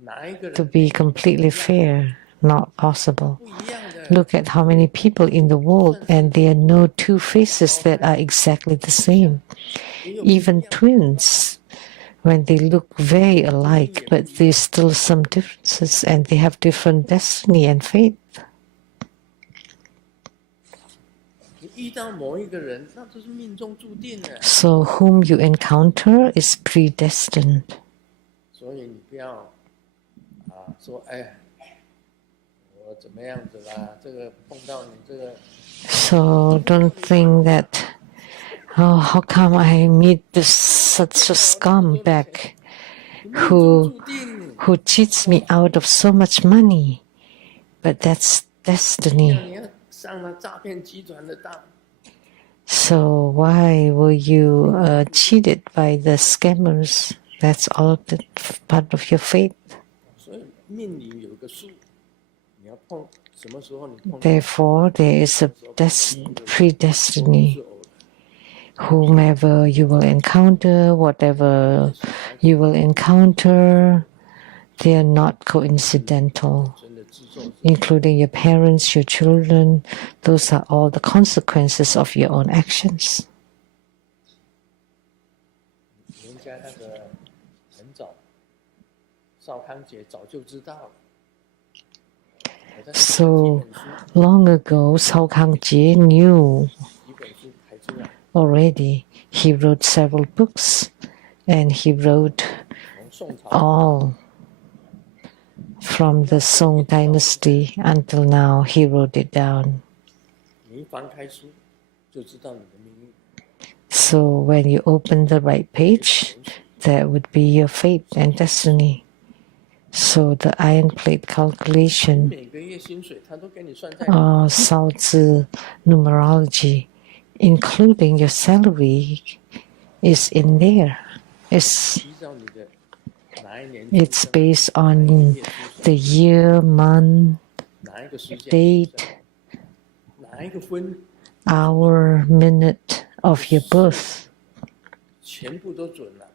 哪一个 to 人 be completely fair. Not possible. 不一样的？ Look at how many people in the world, and there are no two faces that are exactly the same. 也有 Even twins, when they look very alike, but there's still some differences, and they have different destiny and fate. 你遇到某一个人，那就是命中注定的。 So, whom you encounter is predestined. 所以你不要说哎，我怎么样子啦？这个碰到你这个， So, don't think that, oh, how come I meet such a scumbag 命中注定。 who cheats me out of so much money? But that's 你 destiny. 要上了诈骗集团的当， So why were you cheated by the scammers? That's all the part of your fate. 所以命里有个数，你要碰什么时候你碰到， Therefore, there is a predestiny. 是偶然。 Whomever you will encounter, whatever you will encounter, they are not coincidental. 真的自作自受。 Including your parents, your children, those are all the consequences of your own actions. 人家那个很早，少康节早就知道了。我在写 So 几本书， long ago, Sao Kang-je knew 几本书排出来， already. He wrote several books, and he wrote 从宋朝 all from the Song dynasty until now. He wrote it down. 你一翻开书，就知道你的命运。So when you open the right page, that would be your fate and destiny. So the iron plate calculation, 每个月薪水他都给你算在 Sao Zi numerology, including your salary, is in there. It's 依照你的哪一年出 it's 生， based 哪一 on 月出生， the year, month, 哪一个时间出 date, 生，哪一个分， hour, minute of your birth. 全部都准了。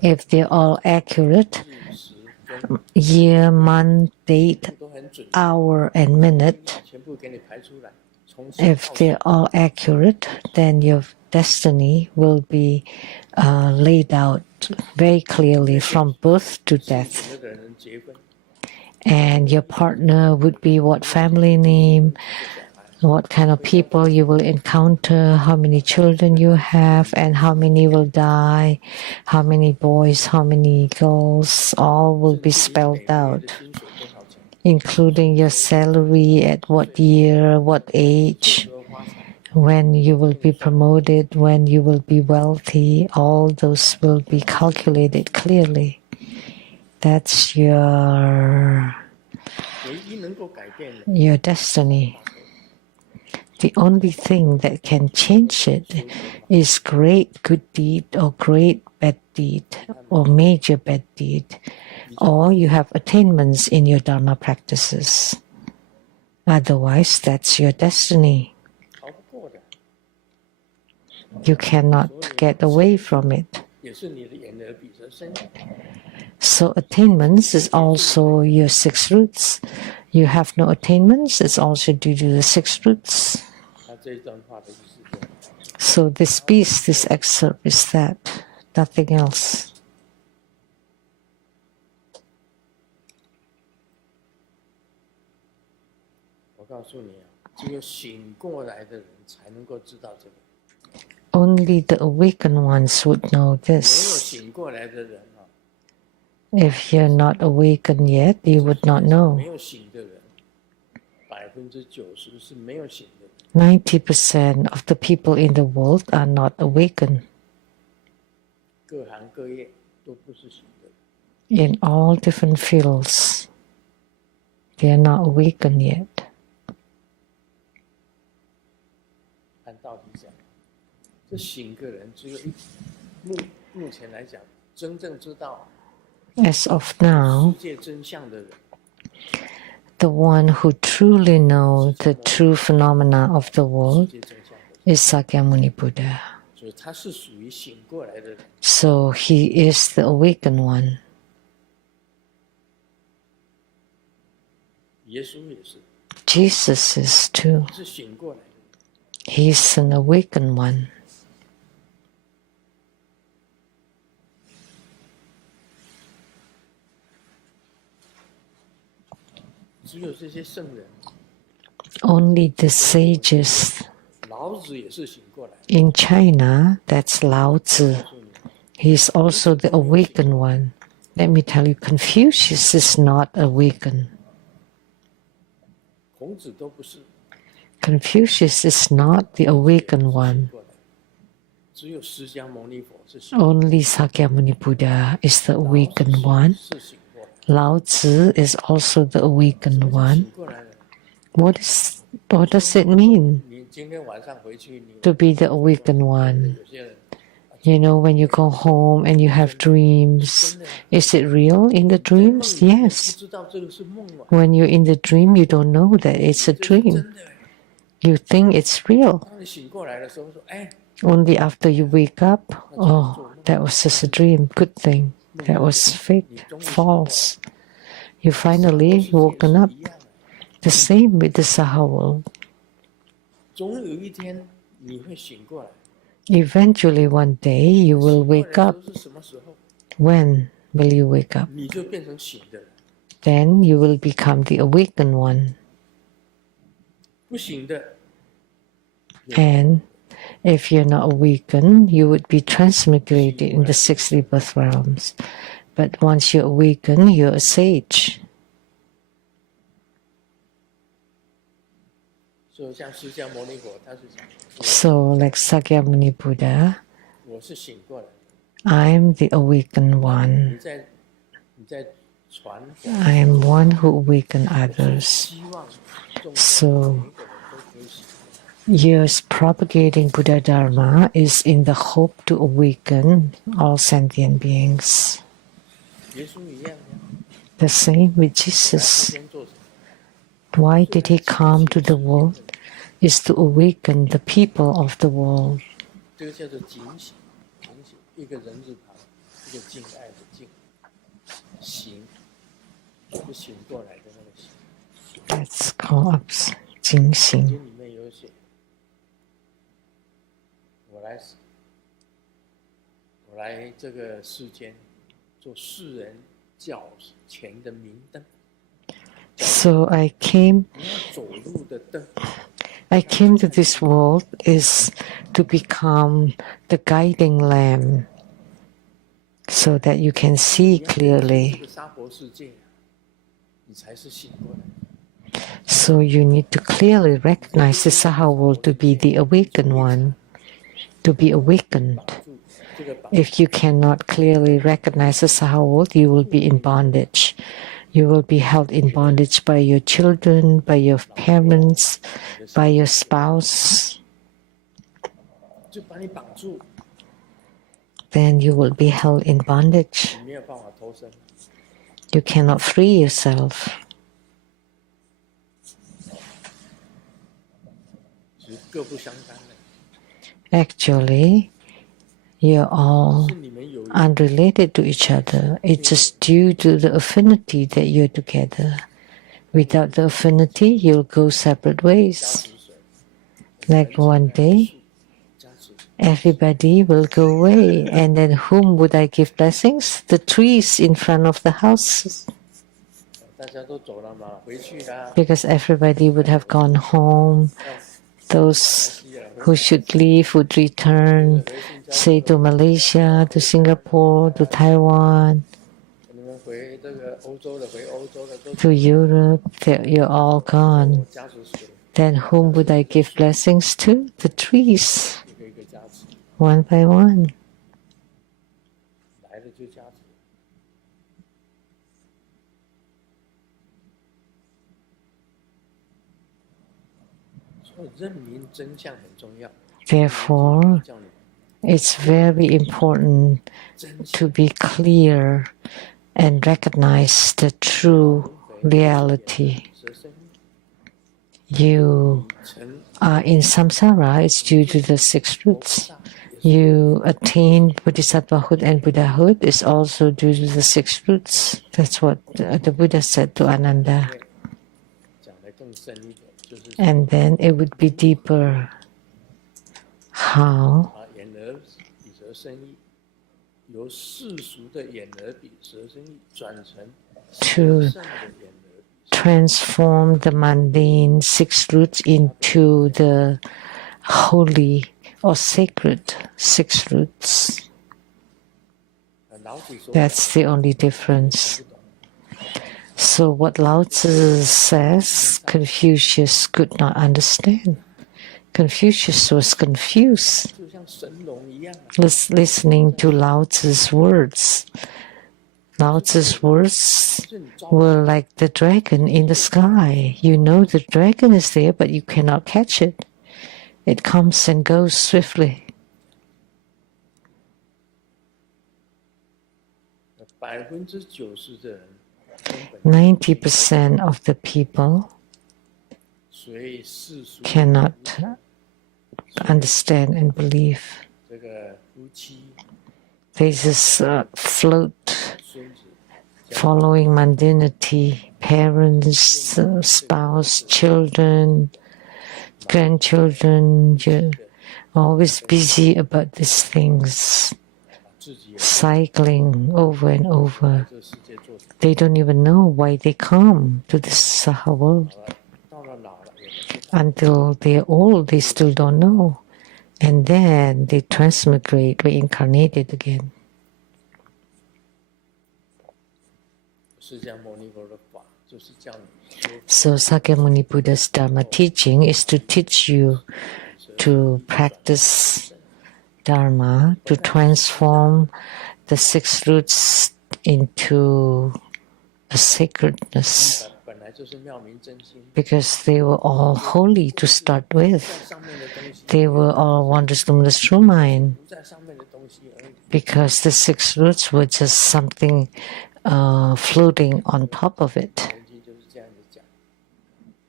If they're all accurate, 日时分 year, month, date, 都很准， hour, and minute, 全部给你排出来。从上 if 到 they're 下， all accurate, then your destiny will be laid out very clearly from birth to 是 death. 那个人结婚， And your partner would be what family name, 这小孩， what kind of people you will encounter, how many children you have, and how many will die, how many boys, how many girls, all will be 甚至你 spelled 每个月 out, 的薪水多少钱， including your salary, at what year, what 什 age, 么时候发财， when you will be promoted, when you will be wealthy, all those will be calculated clearly. That's your 唯一能够改变的， your destiny. The only thing that can change it is great good deed or great bad deed or major bad deed, or you have attainments in your Dharma practices. Otherwise, that's your destiny. 逃不过的， You cannot get away from it. 也是你的眼耳鼻舌身。 So attainments is also your six roots. You have no attainments, it's also due to the six roots. 他这一段话的意思是这样， So this piece, this excerpt is that, nothing else. 我告诉你啊，只有醒过来的人才能够知道这个， Only the awakened ones would know 没有 this. 醒过来的人啊， If you're not awakened yet, you would not 没 know. 有醒的人，90%是没有醒的人。 90% of the people in the world are not awakened. 各行各业都不是醒的， In all different fields, they are not awakened yet. 按道理讲，这醒个人只有目前来讲，真正知道 As of now, 世界真相的人， the one who truly knows the true phenomena of the 世 world 界真相的人， is Sakyamuni Buddha. 所以他是属于醒过来的人。 So he is the awakened one. 耶稣也是， Jesus is too. 是醒过来的人。 He's an awakened one. 只有这些圣人， Only the sages 老子也是醒过来的。 in China, that's Lao Tzu. 告诉你， He's also the awakened one. Let me tell you, Confucius is not awakened. 孔子都不是 Confucius is not the awakened 醒 one. 过来的，只有释迦牟尼佛是醒 Only Sakyamuni Buddha is the awakened one. 是醒过来的， Lao Tzu is also the awakened one. 醒过来的。 What does it mean 你今天晚上回去，你 to be the awakened one? 有些人 You know, when you go home and you have dreams, is it real in the 梦 dreams? 里面 Yes. 不知道这个是梦啊， When you're in the dream, you don't know that it's a 这是 dream. 真的。 You think it's real. 当你醒过来的时候，说：“哎， Only after you wake up, oh, that was just a dream. Good thing. That was fake, false. You finally woken up. 一样的。 The same with the Saha world. 总有一天你会醒过来。 Eventually, one day, you will 醒过来 wake 的时 up. 候是什么时候？ When will you wake up? 你就变成醒的人。 Then you will become the awakened one. 不醒的， And if you're not awakened, you would be transmigrated in the six rebirth realms. But once you awaken, you're a sage. 就像释迦牟尼佛，他是讲， So, like Sakyamuni Buddha, 我是醒过来的， I'm the awakened 你 one. 在传法， I am one who awaken 我是 others. 希望众 So, 生每一个人都可以醒过来。 Yes, propagating Buddha Dharma is in the hope to awaken all sentient beings. 耶稣一样呀， The same with 来世 Jesus. 间做什么？ Why did he come to the world? Is to awaken the people of the world. 这个叫做警醒，警醒，一个人字旁，一个敬爱的敬，醒，就醒过来的那个醒。 That's called 警醒。 经里面有写，我来这个世间做世人脚前的明灯。 So I came 你要走路的灯。 to this world is to become the guiding lamp so that you can see 这 clearly. 个娑婆世界，你才是醒过来。 So you need to clearly recognize the Saha world to be the awakened one, to be awakened. 这个绑 If you cannot clearly recognize the Saha world, you will be in bondage. You will be held in bondage by your children, by your parents, by your spouse. 就把你绑住， Then you will be held in bondage. 你没有办法脱身。 You cannot free yourself. 其实各不相干的， Actually, you're all 是你们有缘， unrelated to each other. It's just due to the affinity that you're together. Without the affinity, you'll go separate 加 ways. 持水， Like one day, 加持。 everybody will go away. And then whom would I give blessings? The trees in front of the houses. 大家都走了嘛，回去啦。 Because everybody would have gone home. Those who should leave would return, say to Malaysia, to Singapore, to Taiwan, 你们回这个欧洲的，回欧洲的都 to Europe. You're all gone. 加持水， Then whom would I give blessings to? The trees, 一个一个加持， one by one. 来了就加持。所以认明真相很重要。 Therefore, 叫你 it's very important 真 to 相 be clear and recognize the true reality. 舍身 You 成 are in samsara, it's due to the six roots. You attain bodhisattvahood and Buddhahood is also due to the six roots. That's what the Buddha said to Ananda. 讲得更深一点，就是 And then it would be deeper. How 把眼耳比舌身意，由世俗的眼耳比舌身意转成 to 圣的眼耳比舌 transform the mundane six roots into the holy or sacred six roots. 老子说 That's the only difference. So what Lao Tzu says, Confucius could not understand. Confucius was confused 就像神龙一样， listening to Lao Tzu's words. Lao Tzu's words 是你招 were like the dragon in the sky. You know the dragon is there, but you cannot catch it. It comes and goes swiftly. 90%的人根本 90% of the people 随世俗 cannot understand and believe. 这个夫妻 They just float 孙子 following mundanity, parents, spouse, children, grandchildren. You're always busy about these things, 把自己也 cycling over and over. 这个世界做成 They don't even know why they come to this Saha world. 了，到了老了也不知道， Until they're old, they still don't know. And then they transmigrate, reincarnated again. 释迦牟尼佛的法就是叫你修 So Sakyamuni Buddha's Dharma teaching is to teach you to practice Dharma, to transform the six roots into a sacredness, 本来就是妙明真心， because they were all holy to start with. 上面的东西 They were all wondrous luminous true mind, 不在上面的东西而已。 because the six roots were just something floating on top of it. 人经就是这样子讲。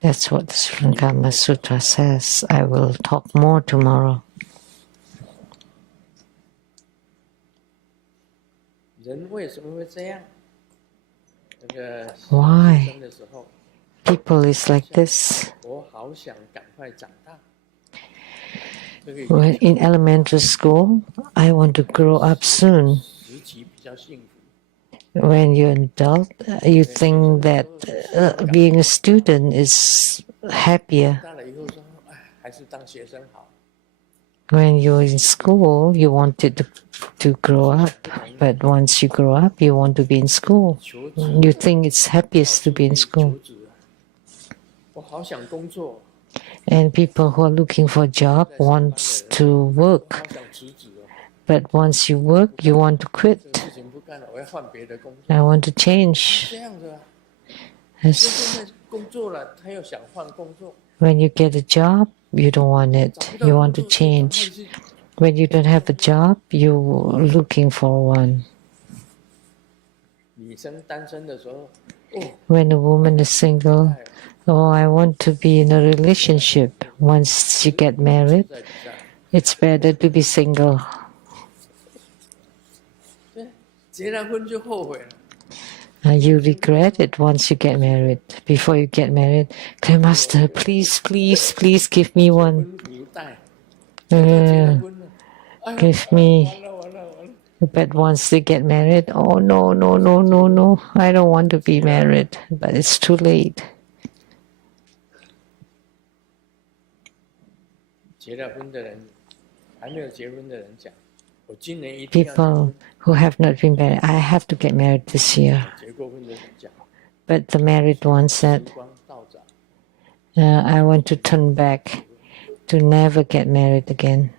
That's what the Surangama Sutra says. I will talk more tomorrow. 人为什么会这样？那个 Why? 生的时候， People is like this. 我好想赶快长大。这个 When in elementary school, I want to grow up soon. 时期比较幸福。 When you're an adult, you think that being a student is happier. 大了以后说，哎，还是当学生好。 When you're in school, you wanted to grow up. But once you grow up, you want to be in school. 求职， You think it's happiest to be in 求 school. 职，我好想工作， And people who are looking for a job want to 我 work. 好想辞职哦， But once you work, you want to 这 quit. 个事情不干了，我要换别的工作。 I want to change. 这样子啊， Yes. 现在工作了，他又想换工作， When you get a job, you don't want it. 找不到 You 工 want to 作就赶快 change. 去。 When you don't have a job, you're looking for one. 女生单身的时候，哦， When a woman is single, 哎， oh, I want to be in a relationship. Once you get married, 在底下， it's better to be single. 对，结了婚就后悔了。 You regret it once you get married. Before you get married, Clay Master, please, please, please give me one. 婚福袋，结了婚了，哎呀， Give me. 完了完了完了， But once they get married, oh no, no, no, no, no. I don't want to be married. But it's too late. 结了婚的人，还没有结婚的人讲，我今年一定要结 People 婚。 who have not been married, I have to get married this year. 结过婚的人讲， But the married one 时 said, 光倒转， I want to turn back to never get married again.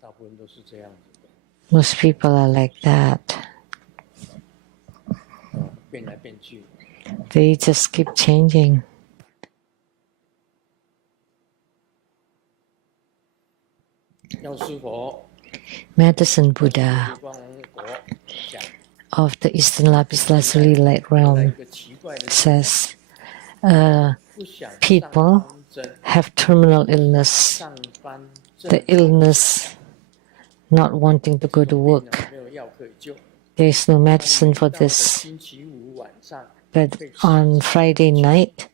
大部分都是这样子的， Most people are like that. 变来变去。 They just keep changing. 药师佛 Medicine Buddha 地方国讲， of the Eastern Lapis Lazuli Light 来一 Realm 个奇怪的 says, 不想上 people 班针 have terminal illness. 上班 The 针 illness not wanting to go to 病 work. 了没有药可以救。 There is no medicine for 到了 this. 星期五晚上 But on Friday night,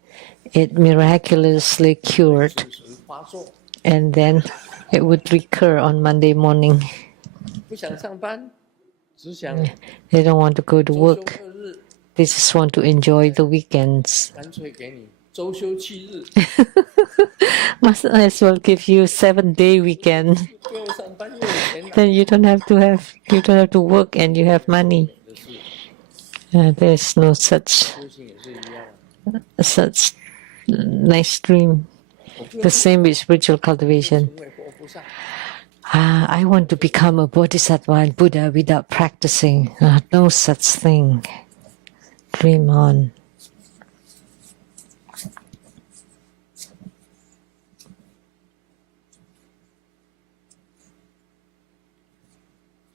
it miraculously cured, 此时发作， and then it would recur on Monday morning. 不想上班，只想 They don't want to go to 周休 work. 二日， They just want to enjoy the weekends. 干脆给你周休7日， Must as well give you 7-day weekend. 不用上班又有钱拿。 Then you don't have to work and you have money. 的是 There's no such 修行也是一样， such nice dream. 我不用 The same with spiritual cultivation. 成为活菩萨， I want to become a bodhisattva and Buddha without practicing. No such thing. Dream on.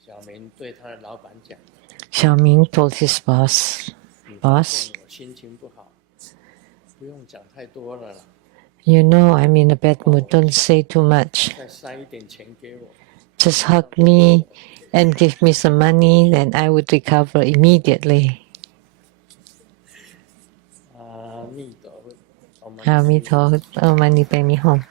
小明对他的老板讲 Xiaoming told his boss,：“ 你 Boss 我心情不好，不用讲太多了啦， you know I'm in a bad mood. Don't say too much. 再塞一点钱给我。 Just hug me and give me some money, then I would recover immediately. ”阿弥陀佛， Amen. Money pay me home.